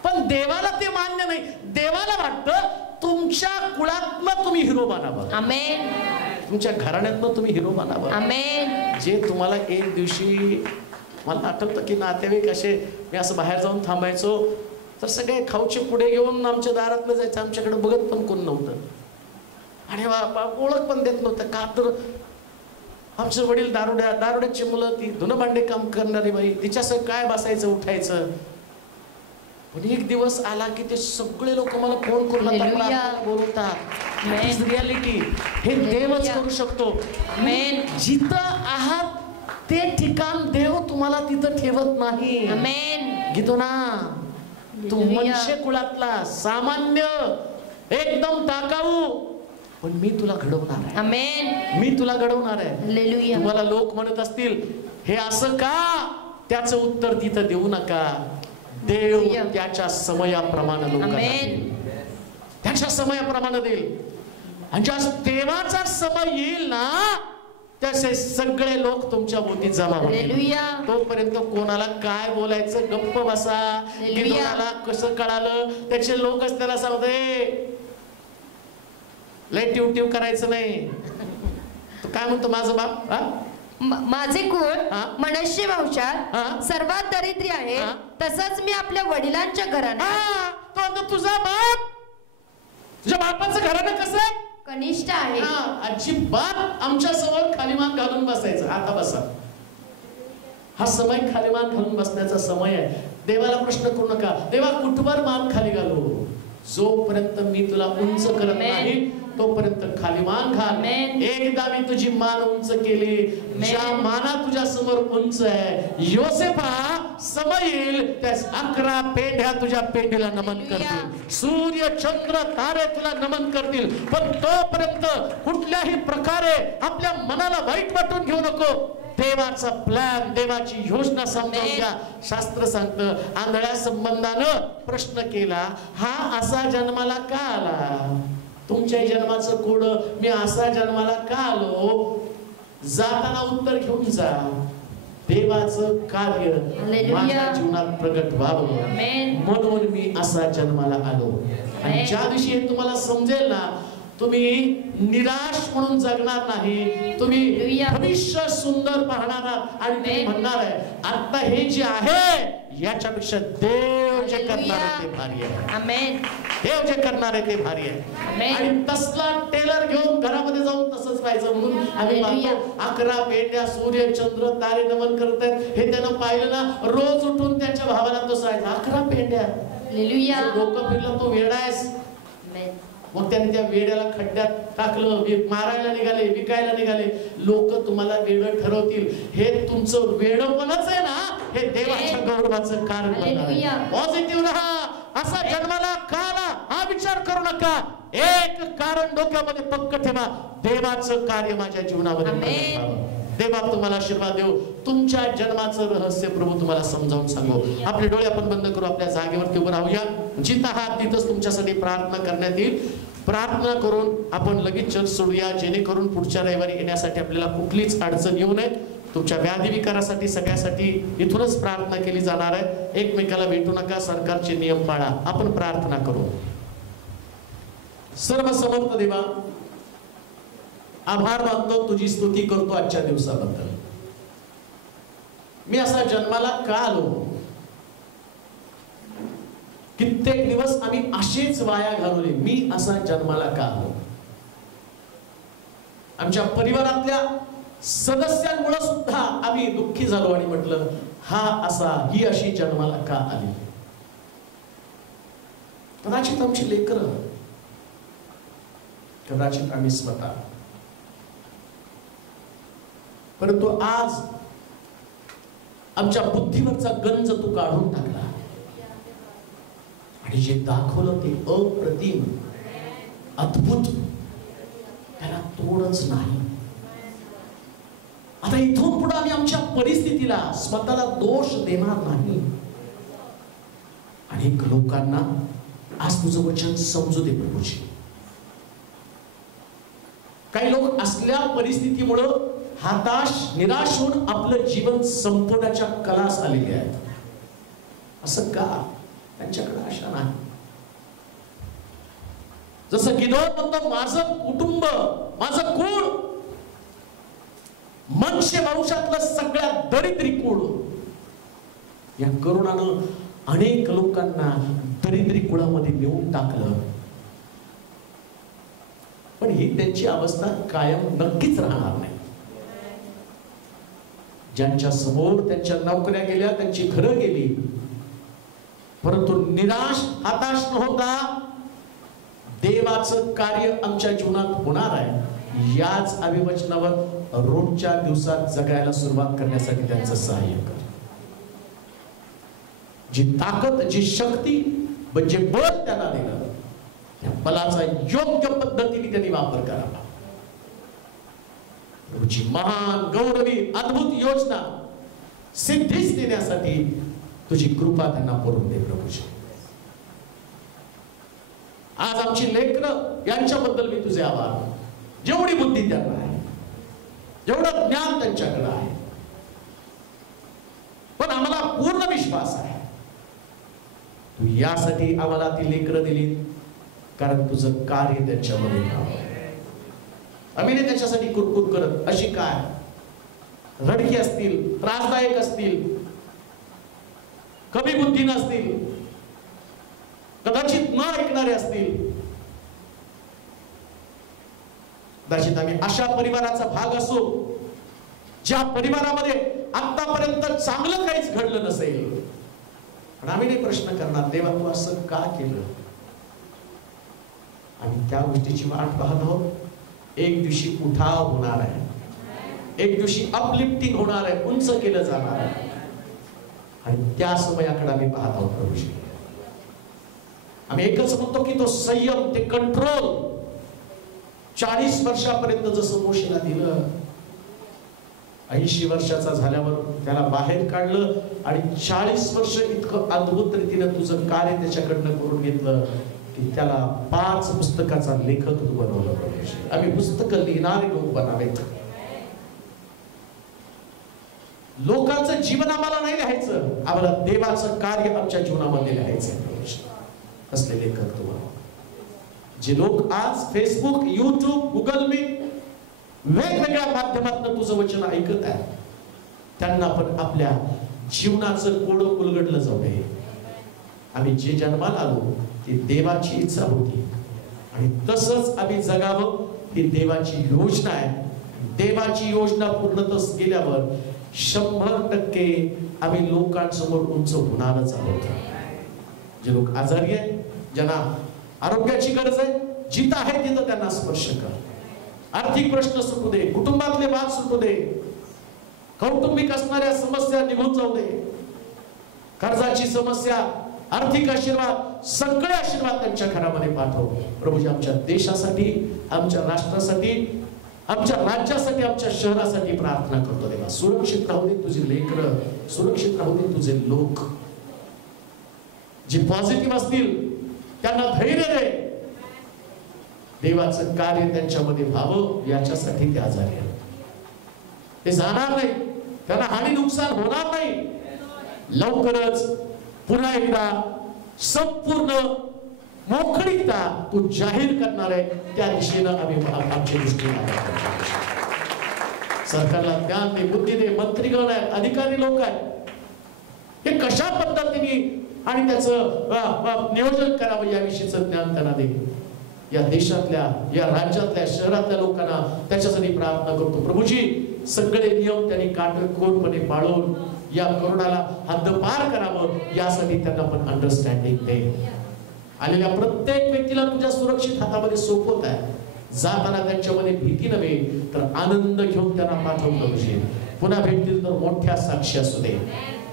पण देवाला ते मान्य नाही. देवाला वाटतं तुमच्या कुळातनं तुम्ही हिरो बनावं. आमेन. तुमच्या घराण्यातनं तुम्ही हिरो बनावं. आमेन. जे तुम्हाला एक दिवशी, मला आठवतं की नातेवाईक असे, मी असं बाहेर जाऊन थांबायचो तर सगळे खाऊचे पुढे घेऊन आमच्या दारातनं जायचं. आमच्याकडे बघत पण कोण नव्हतं आणि ओळख पण देत नव्हतं. का तर आमचे वडील दारुड्याची मुलं, ती धुणं भांडे काम करणारी बाई, तिच्यासह काय बसायचं उठायचं. पण एक दिवस आला की ते सगळे लोक मला फोन करून बोलवतात. रियालिटी हे देवच करू शकतो. जिथं आहात ते ठिकाण देव तुम्हाला तिथं ठेवत नाही. गीतो ना, तू मनुष्य कुळातला सामान्य एकदम टाकाऊ, पण मी तुला घडवणार आहे. आमेन. मी तुला घडवणार आहे. हालेलुया. तुम्हाला लोक म्हणत असतील हे असं का, त्याचं उत्तर तिथं देऊ नका. देव त्याच्या समयाप्रमाणे लोकांना देईल. त्याच्या समयाप्रमाणे देईल. आणि ज्या देवाचा समय येईल ना तसे सगळे लोक तुमच्या भोवती जमा होतील. तोपर्यंत कोणाला काय बोलायचं गप्प बसा. गिधाडाला कसं कळालं त्याचे लोकच त्याला सांगते लय टिव करायचं नाही. तो काय म्हणतो माझं बाप माझे कुळ मनश्य वंशात सर्वात दरिद्री आहे. तसंच मी आपल्या वडिलांच्या घराने. तुझा बाप तुझ्या बापाचं घराणं कसं कनिष्ठ आहे. अजिबात आमच्या समोर खालीमान घालून बसायचं. आता बसा. हा समय खालीमान घालून बसण्याचा समय आहे. देवाला प्रश्न करू नका देवा कुठवर मान खाली घालू. जोपर्यंत मी तुला उंच करत नाही तोपर्यंत खाली मान घाल. एकदा मी तुझी मान उंच केली ज्या माना तुझ्या समोर उंच आहे. योसेफा समय येईल त्यास 11 पेंढ्या तुझ्या पेंढीला नमन करतील. सूर्य चंद्र तारे तुला नमन करतील. पण तोपर्यंत कुठल्याही प्रकारे आपल्या मनाला वाईट वाटून घेऊ नको. देवाचा प्लॅन देवाची योजना समजावून घ्या. शास्त्र सांगतं आंधळ्या संबंधानं प्रश्न केला हा असा जन्माला का आला. तुमच्या जन्माचं कोड मी असा जन्माला का आलो. जाताना उत्तर घेऊन जा. देवाचं कार्य माझ्या जीवनात प्रगट व्हावं म्हणून मी असा जन्माला आलो. आणि ज्या दिवशी हे तुम्हाला समजेल ना तुम्ही निराश म्हणून जगणार नाही. तुम्ही भविष्य सुंदर पाहणार आणि तुम्ही म्हणणार आहे आता हे जे आहे याच्यापेक्षा देव जे करणार आहे ते भारी आहे. देव जे करणार आहे ते भारी आहे. आणि तसला टेलर घेऊन घरामध्ये जाऊन तसंच पाहिजे म्हणून आम्ही म्हणतो 11 पेंड्या सूर्य चंद्र तारे नमन करतायत. हे त्यानं पाहिलं ना रोज उठून त्याच्या भावाला तो सांगायचा 11 पेंड्या. डोकं फिरलं तो वेडा आहेस. मग त्याने त्या वेड्याला खड्ड्यात टाकलं. मारायला निघाले विकायला निघाले. लोक तुम्हाला वेड ठरवतील. हे तुमचं वेडपणच आहे ना हे देवाच्या गौरवाचं कारण बनणार. पॉझिटिव्ह राहा. असा जन्माला का आला हा विचार करू नका. एक कारण डोक्यामध्ये पक्क ठेवा देवाचं कार्य माझ्या जीवनामध्ये. देवा तुम्हाला आशीर्वाद देऊ. तुमच्या जन्माचं रहस्य प्रभू तुम्हाला समजावून सांगू. आपले डोळे आपण बंद करू. आपल्या जागेवरती उभं राहूया. जिथं आहात तिथंच तुमच्यासाठी प्रार्थना करण्यात येईल. प्रार्थना करून आपण लगेच चर्च सोडूया जेणेकरून पुढच्या रविवारी येण्यासाठी आपल्याला कुठलीच अडचण येऊ नये. तुमच्या व्याधी विकारासाठी सगळ्यासाठी इथूनच प्रार्थना केली जाणार आहे. एकमेकाला भेटू नका. सरकारचे नियम पाळा. आपण प्रार्थना करू. सर्व समर्थ देवा आभार मानतो तुझी स्तुती करतो आजच्या दिवसाबद्दल. मी असा जन्माला का आलो. कित्येक दिवस आम्ही असेच वाया घालवले. मी असा जन्माला का आलो. आमच्या परिवारातल्या सदस्यांमुळे सुद्धा आम्ही दुःखी झालो आणि म्हटलं ही अशी जन्माला का आली. कदाचित आमची लेकरं कदाचित आम्ही स्वतः. परंतु आज आमच्या बुद्धीवरचा गंज तू काढून टाकला आणि जे दाखवलं ते अप्रतिम अद्भुत त्याला तोडच नाही. आता इथून पुढे आम्ही आमच्या परिस्थितीला स्वतःला दोष देणार नाही. अनेक लोकांना आज तुझं वचन समजू दे प्रभूजी. काही लोक असल्या परिस्थितीमुळे हताश निराश होऊन आपलं जीवन संपवण्याच्या कलास आलेले आहेत. असं का. त्यांच्याकडे आशा नाही. जसं गिदोन म्हणतो माझं कुटुंब माझं कुळ मनशे वंशातलं सगळ्यात दरिद्री कुळ. या करोनानं अनेक लोकांना दरिद्री कुळामध्ये नेऊन टाकलं. पण ही त्यांची अवस्था कायम नक्कीच राहणार नाही. ज्यांच्या समोर त्यांच्या नोकऱ्या गेल्या त्यांची घरं गेली परंतु निराश हताश न होता देवाचं कार्य आमच्या जीवनात होणार आहे याच अभिवचनावर रोजच्या दिवसात जगायला सुरुवात करण्यासाठी त्यांचं सहाय्य कर. जी ताकद जी शक्ती जे बळ त्यांना दिलं त्या बलाचा योग्य पद्धतीने त्यांनी वापर करावा. प्रभूची महान गौरवी अद्भुत योजना सिद्धीस देण्यासाठी तुझी कृपा त्यांना पुरवून दे प्रभूजी. आज आमची लेकरं यांच्याबद्दल मी तुझे आभार. जेवढी बुद्धी त्यांना आहे, जेवढं ज्ञान त्यांच्याकडे आहे, पण आम्हाला पूर्ण विश्वास आहे तू यासाठी आम्हाला ती लेकरं दिली कारण तुझं कार्य त्यांच्यामध्ये आहे. आम्ही नाही त्याच्यासाठी कुरकुर करत. अशी काय रडकी असतील, त्रासदायक असतील, कमी बुद्धी नसतील, कदाचित न ऐकणारे असतील, कदाचित आम्ही अशा परिवाराचा भाग असो ज्या परिवारामध्ये आतापर्यंत चांगलं काहीच घडलं नसेल, पण आम्ही नाही प्रश्न करणार देवा तू असं का केलं. आम्ही त्या गोष्टीची वाट पाहत आहोत. एक दिवशी उठाव होणार आहे, एक दिवशी अपलिफ्टिंग होणार आहे, उंच केलं जाणार आहे, आणि त्या समयाकडे आम्ही पाहत आहोत प्रभूजी. आम्ही एकच म्हणतो की तो संयम, ते कंट्रोल 40 वर्षापर्यंत जसं मोशेला दिलं, 80 वर्षाचा झाल्यावर त्याला बाहेर काढलं आणि 40 वर्ष इतकं अद्भुत रीतीने तुझं कार्य त्याच्याकडनं करून घेतलं की त्याला 5 पुस्तकाचा लेखक तू बनवलं प्रभूजी. आम्ही पुस्तकं लिहिणारे लोक बनावेत. लोकांचं जीवन आम्हाला नाही लिहायचं, आम्हाला देवाचं कार्य आमच्या जीवनामध्ये लिहायचं. असले लेखक तुम्हाला जे लोक आज फेसबुक, युट्यूब, गुगल मीट वेगवेगळ्या माध्यमातून तुझं वचन ऐकत आहे, त्यांना पण आपल्या जीवनाचं कोड उलगडलं जाऊ दे. आम्ही जे जन्माला आलो ती देवाची इच्छा होती आणि तसंच आम्ही जगावं ही देवाची योजना आहे. देवाची योजना पूर्णतः गेल्यावर 100% आम्ही लोकांसमोर उंच होणारच आहोत. जे लोक आजारी आहेत, ज्यांना आरोग्याची गरज आहे, जिथं आहे तिथं त्यांना स्पर्श कर. आर्थिक प्रश्न सुटू दे, कुटुंबातले वाद सुटू दे, कौटुंबिक असणाऱ्या समस्या निघून जाऊ दे, कर्जाची समस्या, आर्थिक आशीर्वाद, सगळे आशीर्वाद त्यांच्या घरामध्ये पाठव प्रभूजी. आमच्या देशासाठी, आमच्या राष्ट्रासाठी, आमच्या राज्यासाठी, आमच्या शहरासाठी प्रार्थना करतो देवा. सुरक्षित राहू दे तुझे लेकरं, सुरक्षित राहू दे तुझे लोक. जे पॉझिटिव्ह असतील त्यांना धैर्य दे. देवाचं कार्य त्यांच्यामध्ये व्हावं याच्यासाठी ते आजारी आहेत. ते जाणार नाही, त्यांना हानी नुकसान होणार नाही. लवकरच पुन्हा एकदा संपूर्ण मोकळीकता तू जाहीर करणार आहे, त्या दिशेनं आम्ही आमची दृष्टी लावतो. सरकारला ज्ञान दे, बुद्धी दे. मंत्रीगण आहेत, अधिकारी लोक आहेत, हे कशा पद्धतीने आणि त्याचं नियोजन करावं याविषयीचं ज्ञान त्यांना दे. या देशातल्या, या राज्यातल्या, शहरातल्या लोकांना त्याच्यासाठी प्रार्थना करतो प्रभूजी. सगळे नियम त्यांनी काटेकोरपणे पाळून या कोरोनाला हद्दपार करावं यासाठी त्यांना पण अंडरस्टँडिंग दे. आलेल्या प्रत्येक व्यक्तीला तुझ्या सुरक्षित हातामध्ये सोपवत आहे. जाताना त्यांच्यामध्ये भीती नव्हे तर आनंद घेऊन त्यांना पाठव प्रभूजी. पुन्हा भेटतील तर मोठ्या साक्षी असू दे.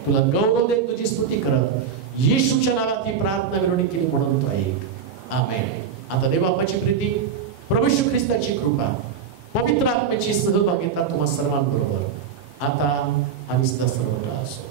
तुला गौरव दे, तुझी स्तुती करत येशूच्या नावात ही प्रार्थना विनवणी केली म्हणून तो ऐक. आमेन. आता देवबापाची प्रीती, प्रभू येशू ख्रिस्ताची कृपा, पवित्र आत्म्याची सहभागिता तुम्हा सर्वांबरोबर आता आणि सदा सर्वदा असो.